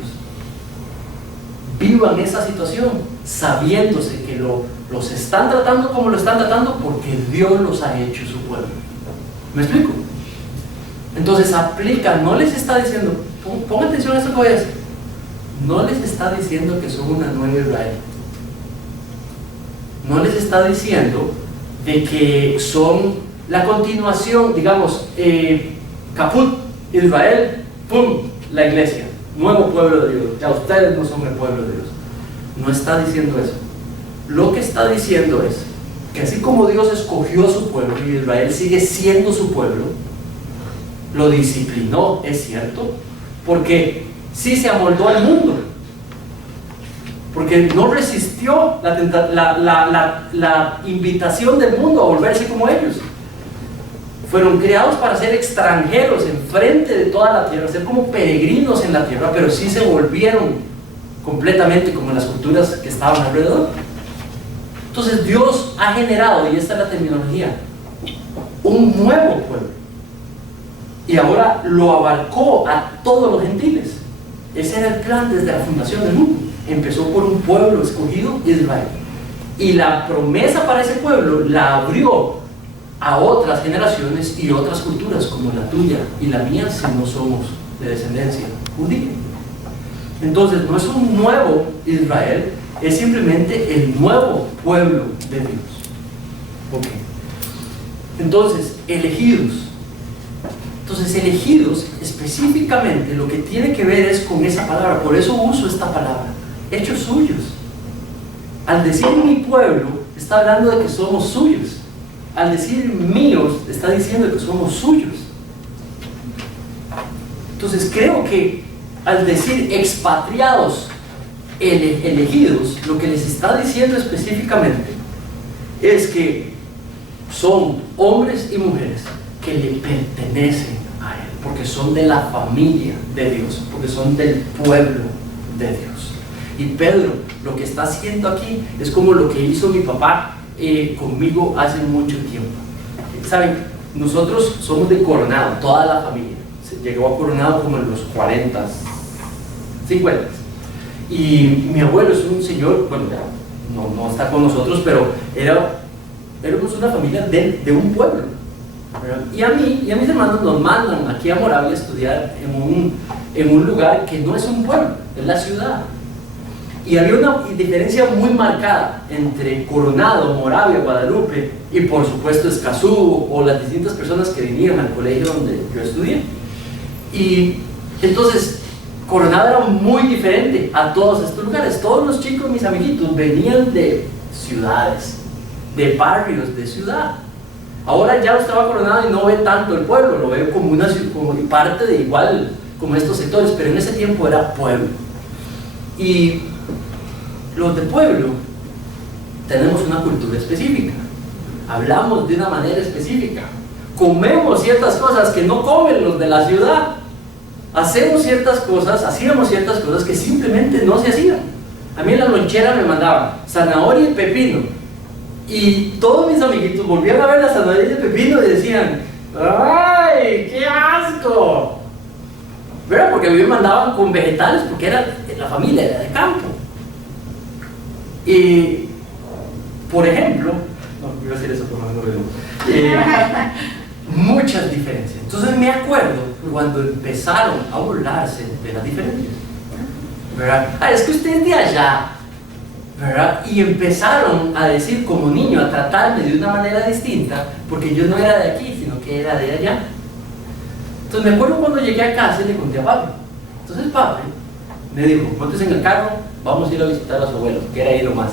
Vivan esa situación sabiéndose que los están tratando como lo están tratando porque Dios los ha hecho su pueblo. ¿Me explico? Entonces aplica, no les está diciendo, pongan atención a esto que voy a decir, no les está diciendo que son una nueva Israel. No les está diciendo de que son la continuación, digamos, caput, Israel, pum, la iglesia, nuevo pueblo de Dios, ya ustedes no son el pueblo de Dios. No está diciendo eso. Lo que está diciendo es que así como Dios escogió su pueblo y Israel sigue siendo su pueblo, lo disciplinó, es cierto, porque sí se amoldó al mundo, porque no resistió la invitación del mundo a volverse como ellos. Fueron creados para ser extranjeros enfrente de toda la tierra, ser como peregrinos en la tierra, pero sí se volvieron completamente como las culturas que estaban alrededor. Entonces Dios ha generado, y esta es la terminología, un nuevo pueblo, y ahora lo abarcó a todos los gentiles. Ese era el plan desde la fundación del mundo. Empezó por un pueblo escogido, Israel, y la promesa para ese pueblo la abrió a otras generaciones y otras culturas como la tuya y la mía, si no somos de descendencia judía. Entonces no es un nuevo Israel, es simplemente el nuevo pueblo de Dios. Okay. Entonces, elegidos. Entonces, elegidos específicamente lo que tiene que ver es con esa palabra. Por eso uso esta palabra, hechos suyos. Al decir mi pueblo, está hablando de que somos suyos. Al decir míos, está diciendo que somos suyos. Entonces creo que al decir expatriados, elegidos, lo que les está diciendo específicamente es que son hombres y mujeres que le pertenecen a Él, porque son de la familia de Dios, porque son del pueblo de Dios. Y Pedro lo que está haciendo aquí es como lo que hizo mi papá conmigo hace mucho tiempo. Saben, nosotros somos de Coronado, toda la familia. Se llegó a Coronado como en los 40, 50. Y mi abuelo es un señor, bueno, ya no está con nosotros, pero éramos una familia de un pueblo, ¿verdad? Y a mí y a mis hermanos nos mandan aquí a Moravia a estudiar en un lugar que no es un pueblo, es la ciudad. Y había una diferencia muy marcada entre Coronado, Moravia, Guadalupe y por supuesto Escazú o las distintas personas que vinieron al colegio donde yo estudié. Y entonces Coronado era muy diferente a todos estos lugares. Todos los chicos, mis amiguitos, venían de ciudades, de barrios de ciudad. Ahora ya usted va a Coronado y no ve tanto el pueblo, lo ve como como parte de igual como estos sectores, pero en ese tiempo era pueblo. Y los de pueblo tenemos una cultura específica, hablamos de una manera específica, comemos ciertas cosas que no comen los de la ciudad, hacíamos ciertas cosas que simplemente no se hacían. A mí en la lonchera me mandaban zanahoria y pepino, y todos mis amiguitos volvían a ver la zanahoria y el pepino y decían: ¡ay, qué asco! ¿Verdad? Porque a mí me mandaban con vegetales, porque era la familia, era de campo. Y, por ejemplo, no iba a decir eso, por muchas diferencias. Entonces me acuerdo cuando empezaron a burlarse de las diferencias, ¿verdad? Es que usted es de allá, ¿verdad? Y empezaron a decir como niño, a tratarme de una manera distinta, porque yo no era de aquí, sino que era de allá. Entonces me acuerdo cuando llegué a casa y le conté a papi. Entonces papi me dijo: montes en el carro, vamos a ir a visitar a su abuelo, que era ahí lo más.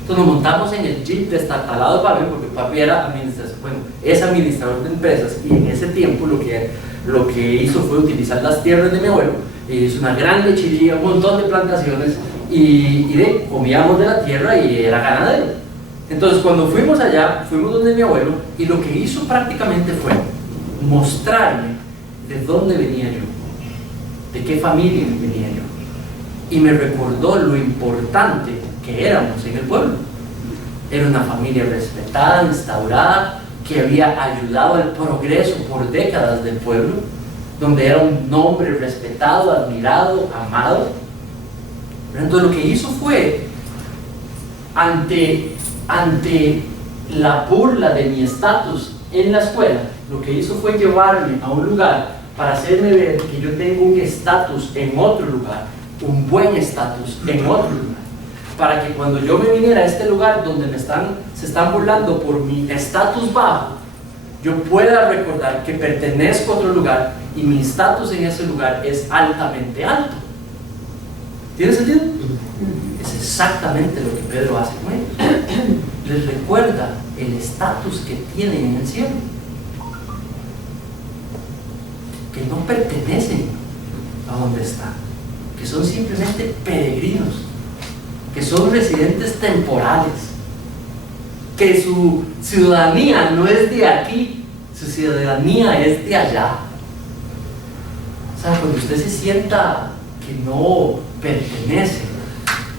Entonces nos montamos en el jeep destartalado de papi, porque papi era es administrador de empresas, y en ese tiempo lo que hizo fue utilizar las tierras de mi abuelo, hizo una gran lechería, un montón de plantaciones, y comíamos de la tierra y era ganadero. Entonces cuando fuimos allá, fuimos donde mi abuelo, y lo que hizo prácticamente fue mostrarme de dónde venía yo, de qué familia venía yo, y me recordó lo importante que éramos en el pueblo. Era una familia respetada, instaurada, que había ayudado al progreso por décadas del pueblo, donde era un hombre respetado, admirado, amado. Entonces lo que hizo fue, ante la burla de mi estatus en la escuela, lo que hizo fue llevarme a un lugar para hacerme ver que yo tengo un estatus en otro lugar, un buen estatus en otro lugar, para que cuando yo me viniera a este lugar donde se están burlando por mi estatus bajo, yo pueda recordar que pertenezco a otro lugar y mi estatus en ese lugar es altamente alto. ¿Tiene sentido? Es exactamente lo que Pedro hace con ellos. Les recuerda el estatus que tienen en el cielo, que no pertenecen a donde están, que son simplemente peregrinos, que son residentes temporales, que su ciudadanía no es de aquí, su ciudadanía es de allá. O sea, cuando usted se sienta que no pertenece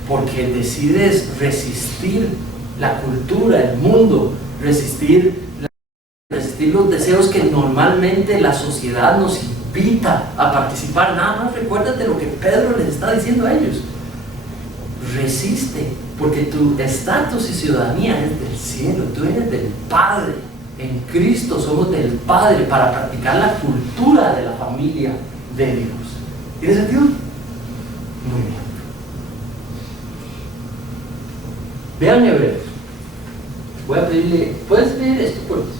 porque decides resistir la cultura, el mundo, resistir los deseos que normalmente la sociedad nos invita a participar, nada más recuérdate lo que Pedro les está diciendo a ellos. Resiste, porque tu estatus y ciudadanía es del cielo, tú eres del Padre. En Cristo somos del Padre para practicar la cultura de la familia de Dios. ¿Tiene sentido? Muy bien. Vean Hebreos. Voy a pedirle, ¿puedes leer esto por favor?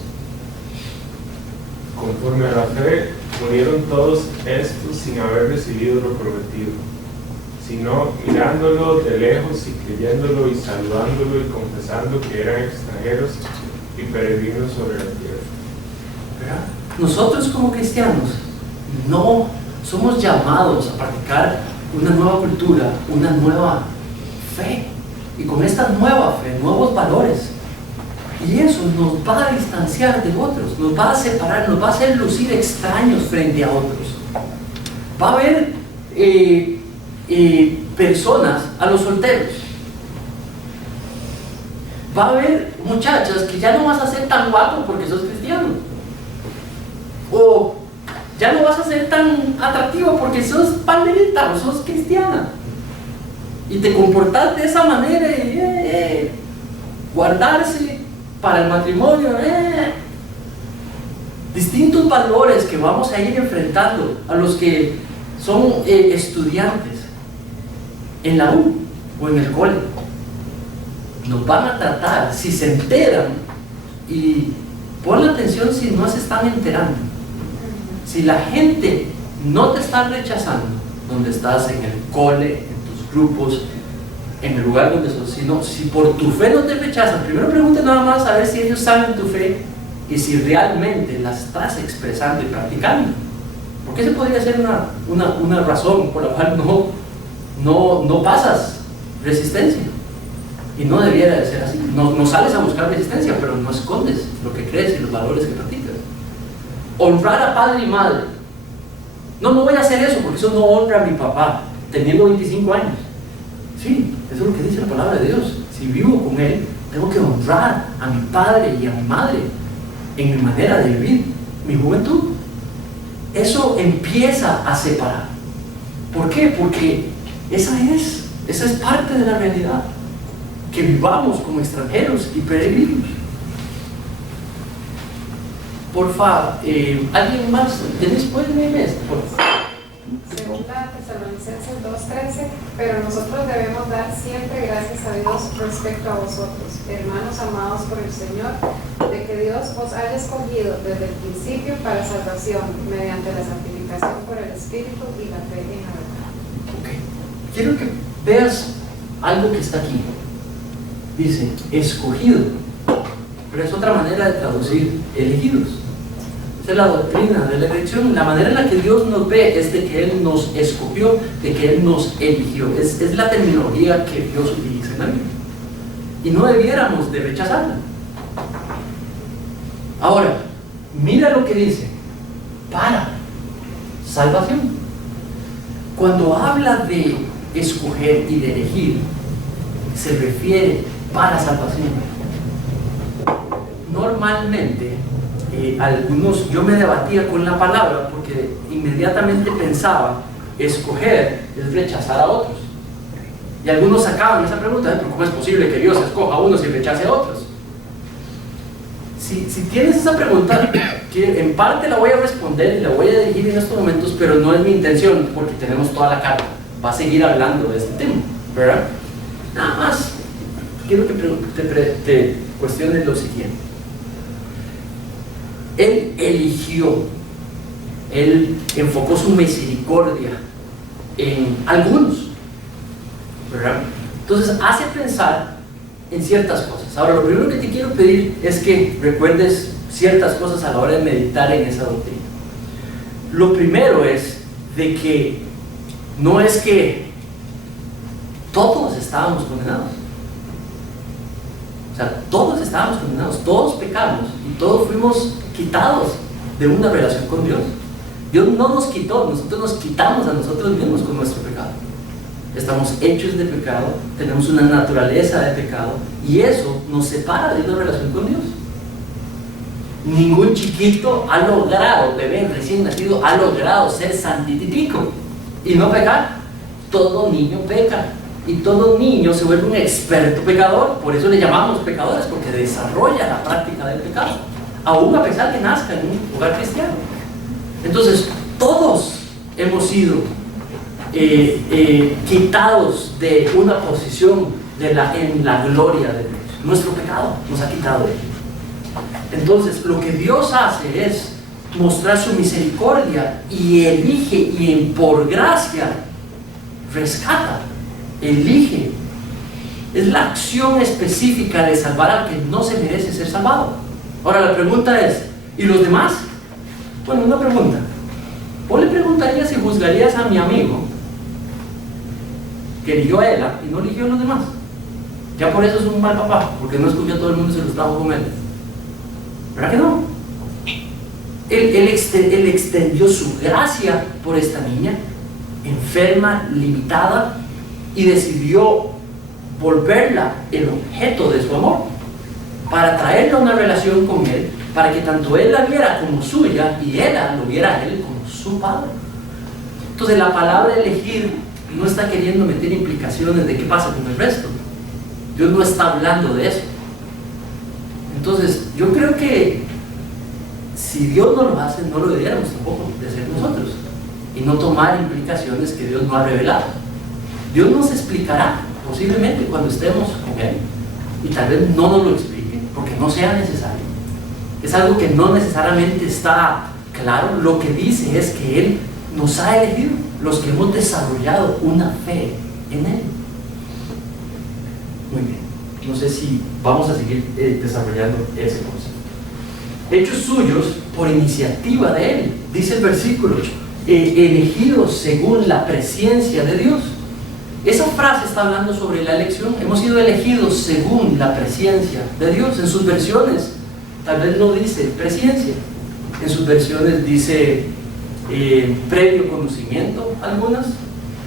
Conforme a la fe, murieron todos estos sin haber recibido lo prometido, sino mirándolo de lejos y creyéndolo y saludándolo y confesando que eran extranjeros y peregrinos sobre la tierra. ¿Verdad? Nosotros como cristianos no somos llamados a practicar una nueva cultura, una nueva fe, y con esta nueva fe, nuevos valores. Y eso nos va a distanciar de otros, nos va a separar, nos va a hacer lucir extraños frente a otros. Va a haber personas, a los solteros, va a haber muchachas que ya no vas a ser tan guapo porque sos cristiano, o ya no vas a ser tan atractivo porque sos pandereta o sos cristiana, y te comportas de esa manera y guardarse para el matrimonio, distintos valores que vamos a ir enfrentando a los que son estudiantes en la U o en el cole. Nos van a tratar, si se enteran, y pon atención si no se están enterando, si la gente no te está rechazando donde estás, en el cole, en tus grupos, en el lugar donde sos, sino si por tu fe no te rechazan, primero pregunte nada más a ver si ellos saben tu fe y si realmente la estás expresando y practicando, porque esa podría ser una razón por la cual no pasas resistencia, y no debiera de ser así. No sales a buscar resistencia, pero no escondes lo que crees y los valores que practicas. Honrar a padre y madre. No voy a hacer eso porque eso no honra a mi papá teniendo 25 años. Sí, eso es lo que dice la palabra de Dios. Si vivo con él, tengo que honrar a mi padre y a mi madre en mi manera de vivir mi juventud. Eso empieza a separar. ¿Por qué? Porque esa es parte de la realidad, que vivamos como extranjeros y peregrinos. Porfa, ¿alguien más? ¿Pueden leerme esto? Segunda Tesalonicenses 2:13, pero nosotros debemos dar siempre gracias a Dios respecto a vosotros, hermanos amados por el Señor, de que Dios os haya escogido desde el principio para salvación, mediante la santificación por el Espíritu y la fe en la verdad. Okay. Quiero que veas algo que está aquí. Dice, escogido, pero es otra manera de traducir elegidos. Esa es la doctrina de la elección. La manera en la que Dios nos ve es de que Él nos escogió, de que Él nos eligió. Es la terminología que Dios utiliza en la Biblia. Y no debiéramos de rechazarla. Ahora, mira lo que dice, para salvación. Cuando habla de escoger y de elegir, se refiere para salvación. normalmente, yo me debatía con la palabra porque inmediatamente pensaba, escoger es rechazar a otros. Y algunos sacaban esa pregunta, ¿pero cómo es posible que Dios escoja a unos y rechace a otros? Si tienes esa pregunta, que en parte la voy a responder y la voy a dirigir en estos momentos, pero no es mi intención porque tenemos toda la carta. Va a seguir hablando de este tema, ¿verdad? Nada más quiero que te cuestiones lo siguiente. Él eligió, Él enfocó su misericordia en algunos, ¿verdad? Entonces hace pensar en ciertas cosas. Ahora, lo primero que te quiero pedir es que recuerdes ciertas cosas a la hora de meditar en esa doctrina. Lo primero es de que no es que todos estábamos condenados. O sea, todos estábamos condenados, todos pecamos y todos fuimos quitados de una relación con Dios. Dios no nos quitó, nosotros nos quitamos a nosotros mismos con nuestro pecado. Estamos hechos de pecado, tenemos una naturaleza de pecado y eso nos separa de una relación con Dios. Ningún chiquito ha logrado, bebé recién nacido, ha logrado ser santitico y no pecar. Todo niño peca y todo niño se vuelve un experto pecador. Por eso le llamamos pecadores, porque desarrolla la práctica del pecado, aún a pesar que nazca en un hogar cristiano. Entonces, todos hemos sido quitados de una posición en la gloria de Dios. Nuestro pecado nos ha quitado de él. Entonces, lo que Dios hace es mostrar su misericordia y elige, y por gracia rescata, elige. Es la acción específica de salvar al que no se merece ser salvado. Ahora la pregunta es, ¿y los demás? Bueno, una pregunta. ¿Vos le preguntarías si juzgarías a mi amigo que eligió a Ela y no eligió a los demás? Ya por eso es un mal papá, porque no escogió a todo el mundo y se los trajo con él. ¿Verdad que no? Él extendió su gracia por esta niña, enferma, limitada, y decidió volverla el objeto de su amor, para traerle una relación con él, para que tanto él la viera como suya y ella lo viera a él como su padre. Entonces la palabra elegir no está queriendo meter implicaciones de qué pasa con el resto. Dios no está hablando de eso. Entonces yo creo que si Dios no lo hace, no lo deberíamos tampoco de hacer nosotros, y no tomar implicaciones que Dios no ha revelado. Dios nos explicará posiblemente cuando estemos con Él, y tal vez no nos lo explique porque no sea necesario. Es algo que no necesariamente está claro. Lo que dice es que Él nos ha elegido, los que hemos desarrollado una fe en Él. Muy bien, no sé si vamos a seguir desarrollando ese concepto. Hechos suyos por iniciativa de Él, dice el versículo, elegidos según la presencia de Dios. Esa frase está hablando sobre la elección. Hemos sido elegidos según la presencia de Dios. En sus versiones tal vez no dice presencia, en sus versiones dice previo conocimiento,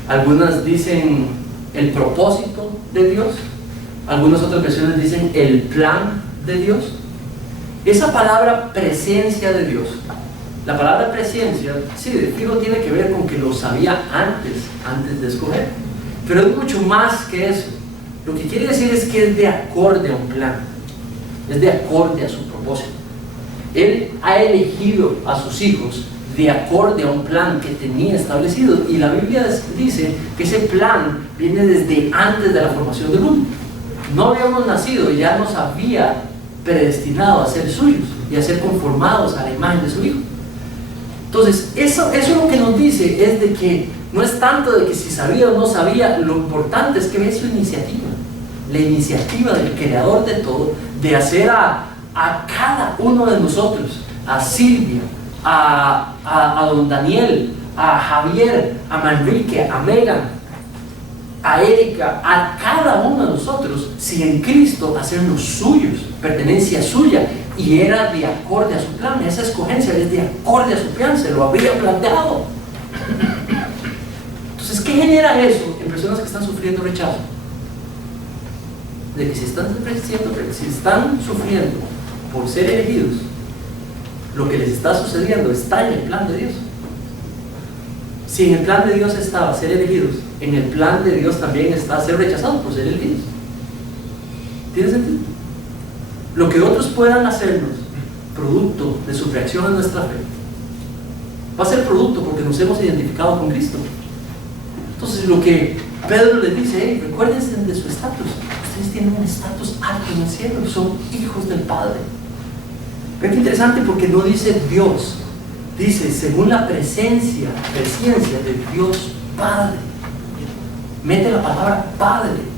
algunas dicen el propósito de Dios, algunas otras versiones dicen el plan de Dios. Esa palabra presencia de Dios, la palabra presencia, sí, de fijo tiene que ver con que lo sabía antes de escoger, pero es mucho más que eso. Lo que quiere decir es que es de acorde a un plan, es de acorde a su propósito. Él ha elegido a sus hijos de acorde a un plan que tenía establecido, y la Biblia dice que ese plan viene desde antes de la formación del mundo. No habíamos nacido y ya nos había predestinado a ser suyos y a ser conformados a la imagen de su Hijo. Entonces, eso lo que nos dice es de que no es tanto de que si sabía o no sabía, lo importante es que ve su iniciativa, la iniciativa del creador de todo, de hacer a cada uno de nosotros, a Silvia, a don Daniel, a Javier, a Manrique, a Megan, a Erika, a cada uno de nosotros, si en Cristo, hacernos suyos, pertenencia suya, y era de acorde a su plan. Esa escogencia es de acorde a su plan, se lo había planteado. Entonces, ¿qué genera eso en personas que están sufriendo rechazo? De que si están sufriendo por ser elegidos, lo que les está sucediendo está en el plan de Dios. Si en el plan de Dios estaba ser elegidos, en el plan de Dios también está ser rechazados por ser elegidos. ¿Tiene sentido? Lo que otros puedan hacernos producto de su reacción a nuestra fe va a ser producto porque nos hemos identificado con Cristo. Entonces lo que Pedro les dice, hey, recuérdense de su estatus. Ustedes tienen un estatus alto en el cielo, son hijos del Padre. Pero es interesante porque no dice Dios, dice según la presencia de Dios Padre. Mete la palabra Padre.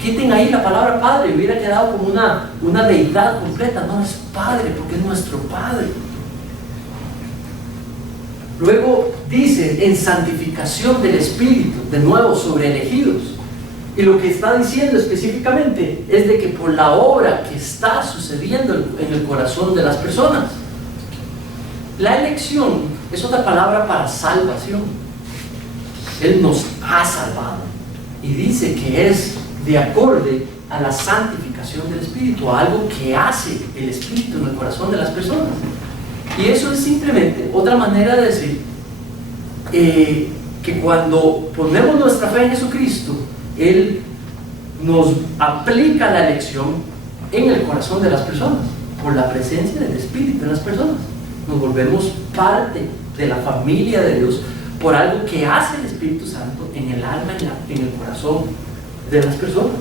Quiten ahí la palabra Padre, hubiera quedado como una deidad completa. No, es Padre porque es nuestro Padre. Luego dice en santificación del Espíritu, de nuevo sobre elegidos. Y lo que está diciendo específicamente es de que por la obra que está sucediendo en el corazón de las personas. La elección es otra palabra para salvación. Él nos ha salvado y dice que es de acorde a la santificación del Espíritu, a algo que hace el Espíritu en el corazón de las personas. Y eso es simplemente otra manera de decir que cuando ponemos nuestra fe en Jesucristo, Él nos aplica la elección en el corazón de las personas, por la presencia del Espíritu en las personas. Nos volvemos parte de la familia de Dios por algo que hace el Espíritu Santo en el alma, en el corazón de las personas.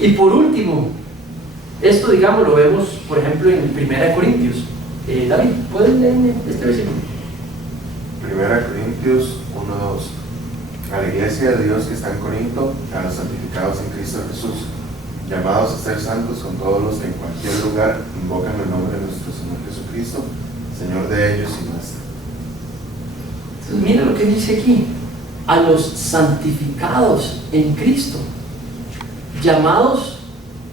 Y por último, esto digamos lo vemos por ejemplo en 1 Corintios. David, ¿puedes leerme este versículo? 1 Corintios 1:2. A la iglesia de Dios que está en Corinto, a los santificados en Cristo Jesús, llamados a ser santos con todos los que en cualquier lugar invocan el nombre de nuestro Señor Jesucristo, Señor de ellos y nuestro. Entonces mira lo que dice aquí: a los santificados en Cristo, llamados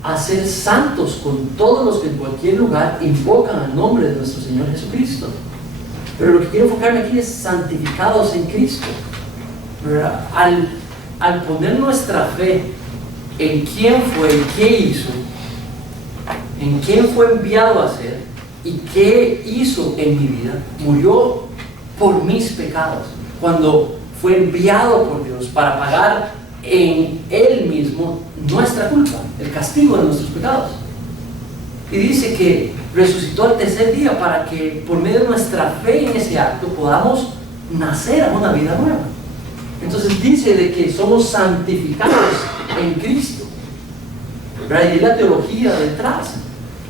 a ser santos con todos los que en cualquier lugar invocan el nombre de nuestro Señor Jesucristo. Pero lo que quiero enfocarme aquí es santificados en Cristo. Al poner nuestra fe en quién fue y qué hizo, en quién fue enviado a ser y qué hizo en mi vida, murió por mis pecados, cuando fue enviado por Dios para pagar en Él mismo nuestra culpa, el castigo de nuestros pecados. Y dice que resucitó al tercer día para que por medio de nuestra fe en ese acto podamos nacer a una vida nueva. Entonces dice de que somos santificados en Cristo, ¿verdad? Y es la teología detrás,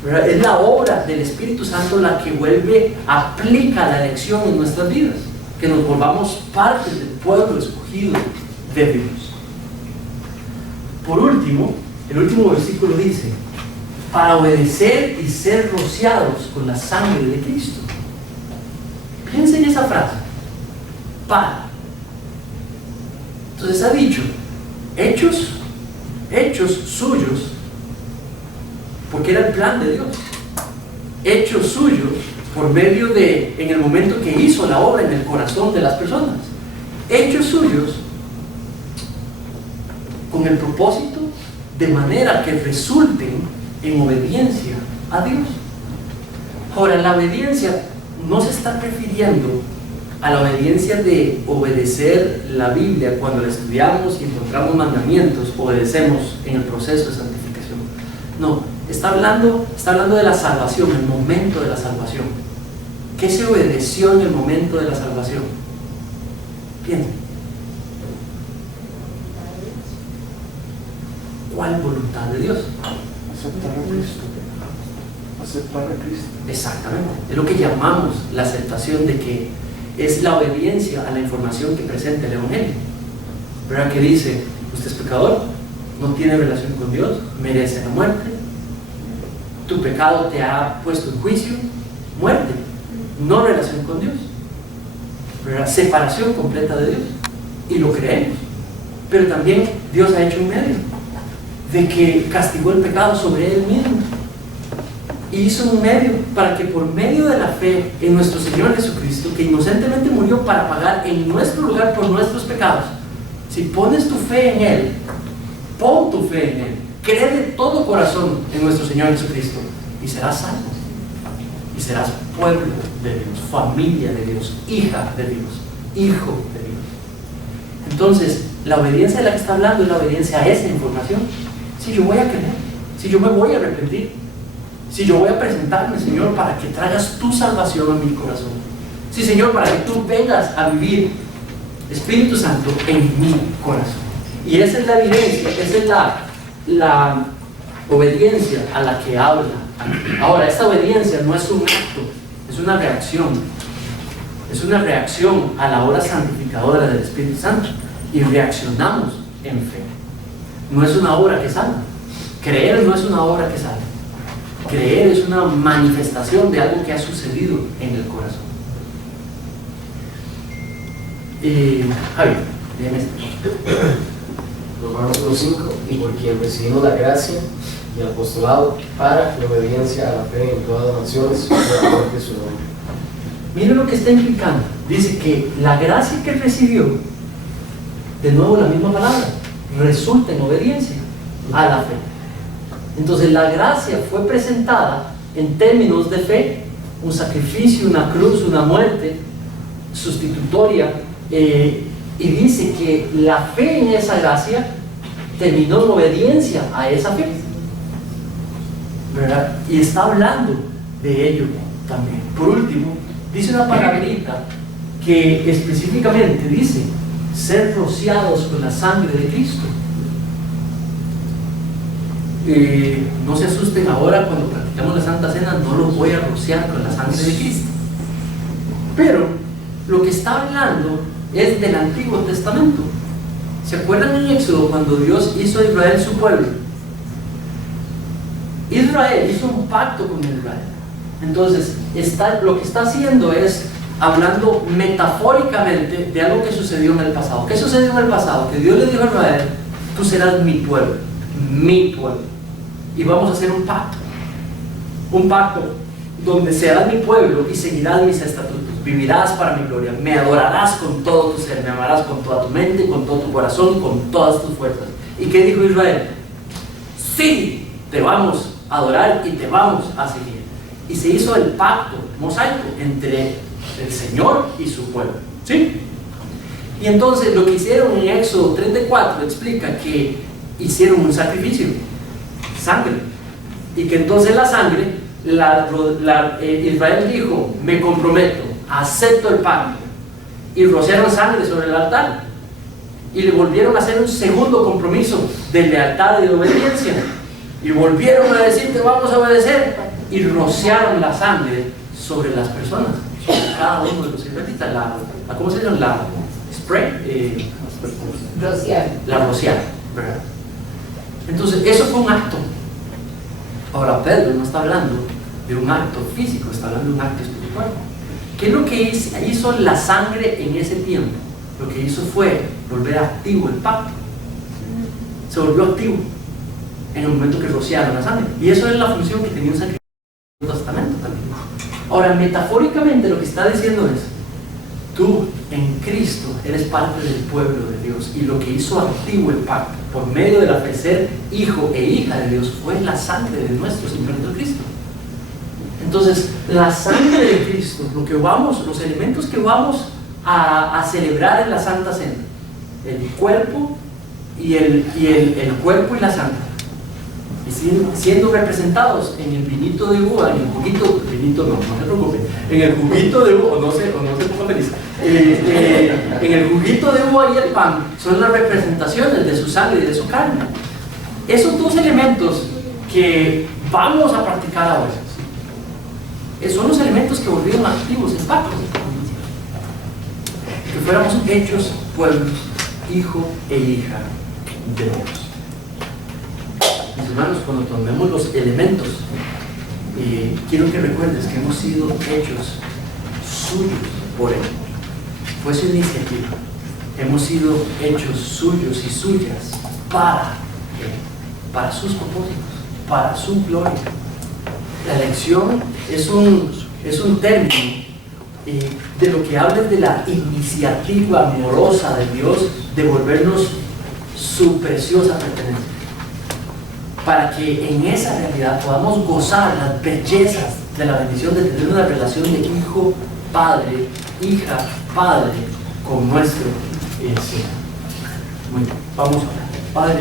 ¿verdad? Es la obra del Espíritu Santo la que aplica la elección en nuestras vidas, que nos volvamos parte del pueblo escogido de Dios. Por último, el último versículo dice: para obedecer y ser rociados con la sangre de Cristo. Piensen en esa frase, para. Entonces ha dicho, hechos suyos, porque era el plan de Dios, hechos suyos por medio de, en el momento que hizo la obra en el corazón de las personas, hechos suyos con el propósito de manera que resulten en obediencia a Dios. Ahora, la obediencia no se está refiriendo a la obediencia de obedecer la Biblia cuando la estudiamos y encontramos mandamientos, obedecemos en el proceso de santificación. No, está hablando de la salvación, el momento de la salvación. ¿Qué se obedeció en el momento de la salvación? Piensen. ¿Cuál voluntad de Dios? Aceptar a Cristo. Aceptar a Cristo. Exactamente. Es lo que llamamos la aceptación, de que es la obediencia a la información que presenta el Evangelio. ¿Verdad? Que dice, usted es pecador, no tiene relación con Dios, merece la muerte, tu pecado te ha puesto en juicio, muerte, no relación con Dios, ¿verdad? Separación completa de Dios, y lo creemos. Pero también Dios ha hecho un medio de que castigó el pecado sobre Él mismo, y hizo un medio para que por medio de la fe en nuestro Señor Jesucristo, que inocentemente murió para pagar en nuestro lugar por nuestros pecados, si pones tu fe en Él, pon tu fe en Él, cree de todo corazón en nuestro Señor Jesucristo, y serás salvo. Y serás pueblo de Dios, familia de Dios, hija de Dios, hijo de Dios. Entonces, la obediencia de la que está hablando es la obediencia a esa información. Si yo voy a creer, si yo me voy a arrepentir, si yo voy a presentarme, Señor, para que traigas tu salvación a mi corazón. Sí, Señor, para que tú vengas a vivir, Espíritu Santo, en mi corazón. Y esa es la evidencia, esa es la obediencia a la que habla. Ahora, esta obediencia no es un acto, es una reacción. Es una reacción a la obra santificadora del Espíritu Santo. Y reaccionamos en fe. No es una obra que salva. Creer no es una obra que salva. Creer es una manifestación de algo que ha sucedido en el corazón. Javier, dígame esto. Romanos 1:5, y por quien recibimos la gracia y el apostolado para la obediencia a la fe en todas las naciones, por amor de su nombre. Mire lo que está implicando. Dice que la gracia que recibió, de nuevo la misma palabra, resulta en obediencia a la fe. Entonces la gracia fue presentada en términos de fe, un sacrificio, una cruz, una muerte sustitutoria, y dice que la fe en esa gracia terminó en obediencia a esa fe, ¿verdad? Y está hablando de ello también. Por último, dice una palabrita que específicamente dice ser rociados con la sangre de Cristo. No se asusten ahora cuando practicamos la Santa Cena, no los voy a rociar con la sangre de Cristo. Pero lo que está hablando es del Antiguo Testamento. ¿Se acuerdan en Éxodo cuando Dios hizo a Israel su pueblo? Israel hizo un pacto con Israel. Entonces, lo que está haciendo es hablando metafóricamente de algo que sucedió en el pasado. ¿Qué sucedió en el pasado? Que Dios le dijo a Israel: tú serás mi pueblo, y vamos a hacer un pacto donde serás mi pueblo y seguirás mis estatutos, vivirás para mi gloria, me adorarás con todo tu ser, me amarás con toda tu mente, con todo tu corazón, con todas tus fuerzas. ¿Y qué dijo Israel? Sí, te vamos a adorar y te vamos a seguir. Y se hizo el pacto mosaico entre el Señor y su pueblo, ¿sí? Y entonces lo que hicieron en Éxodo 34 explica que hicieron un sacrificio, sangre, y que entonces la sangre, Israel dijo: me comprometo, acepto el pacto, y rociaron sangre sobre el altar, y le volvieron a hacer un segundo compromiso de lealtad y de obediencia, y volvieron a decir: te vamos a obedecer, y rociaron la sangre sobre las personas, sobre cada uno de los israelitas. ¿Cómo se llama? La spray, la rociada, ¿verdad? Entonces eso fue un acto. Ahora Pedro no está hablando de un acto físico, está hablando de un acto espiritual. ¿Qué es lo que hizo la sangre en ese tiempo? Lo que hizo fue volver activo el pacto. Se volvió activo en el momento que rociaron la sangre. Y eso es la función que tenía un sacrificio en el Testamento también. Ahora, metafóricamente lo que está diciendo es: tú en Cristo eres parte del pueblo de Dios, y lo que hizo activo el pacto por medio de la fe, ser hijo e hija de Dios, fue la sangre de nuestro Señor Jesucristo. Entonces, la sangre de Cristo, los elementos que vamos a celebrar en la Santa Cena, el cuerpo y el cuerpo y la sangre, y siendo representados en el vinito de uva, en el juguito, no se preocupen, en el juguito de uva, no se ponga feliz, en el juguito de uva y el pan, son las representaciones de su sangre y de su carne. Esos dos elementos que vamos a practicar ahora son los elementos que volvieron activos el pacto, que fuéramos hechos pueblos, hijo e hija de Dios. Mis hermanos, cuando tomemos los elementos, quiero que recuerdes que hemos sido hechos suyos por Él. Fue su iniciativa. Hemos sido hechos suyos y suyas para Él, para sus propósitos, para su gloria. La elección es un término de lo que habla de la iniciativa amorosa de Dios de volvernos su preciosa pertenencia. para que en esa realidad podamos gozar las bellezas de la bendición de tener una relación de hijo-padre, hija-padre con nuestro Señor. Muy bien, vamos a orar. Padre.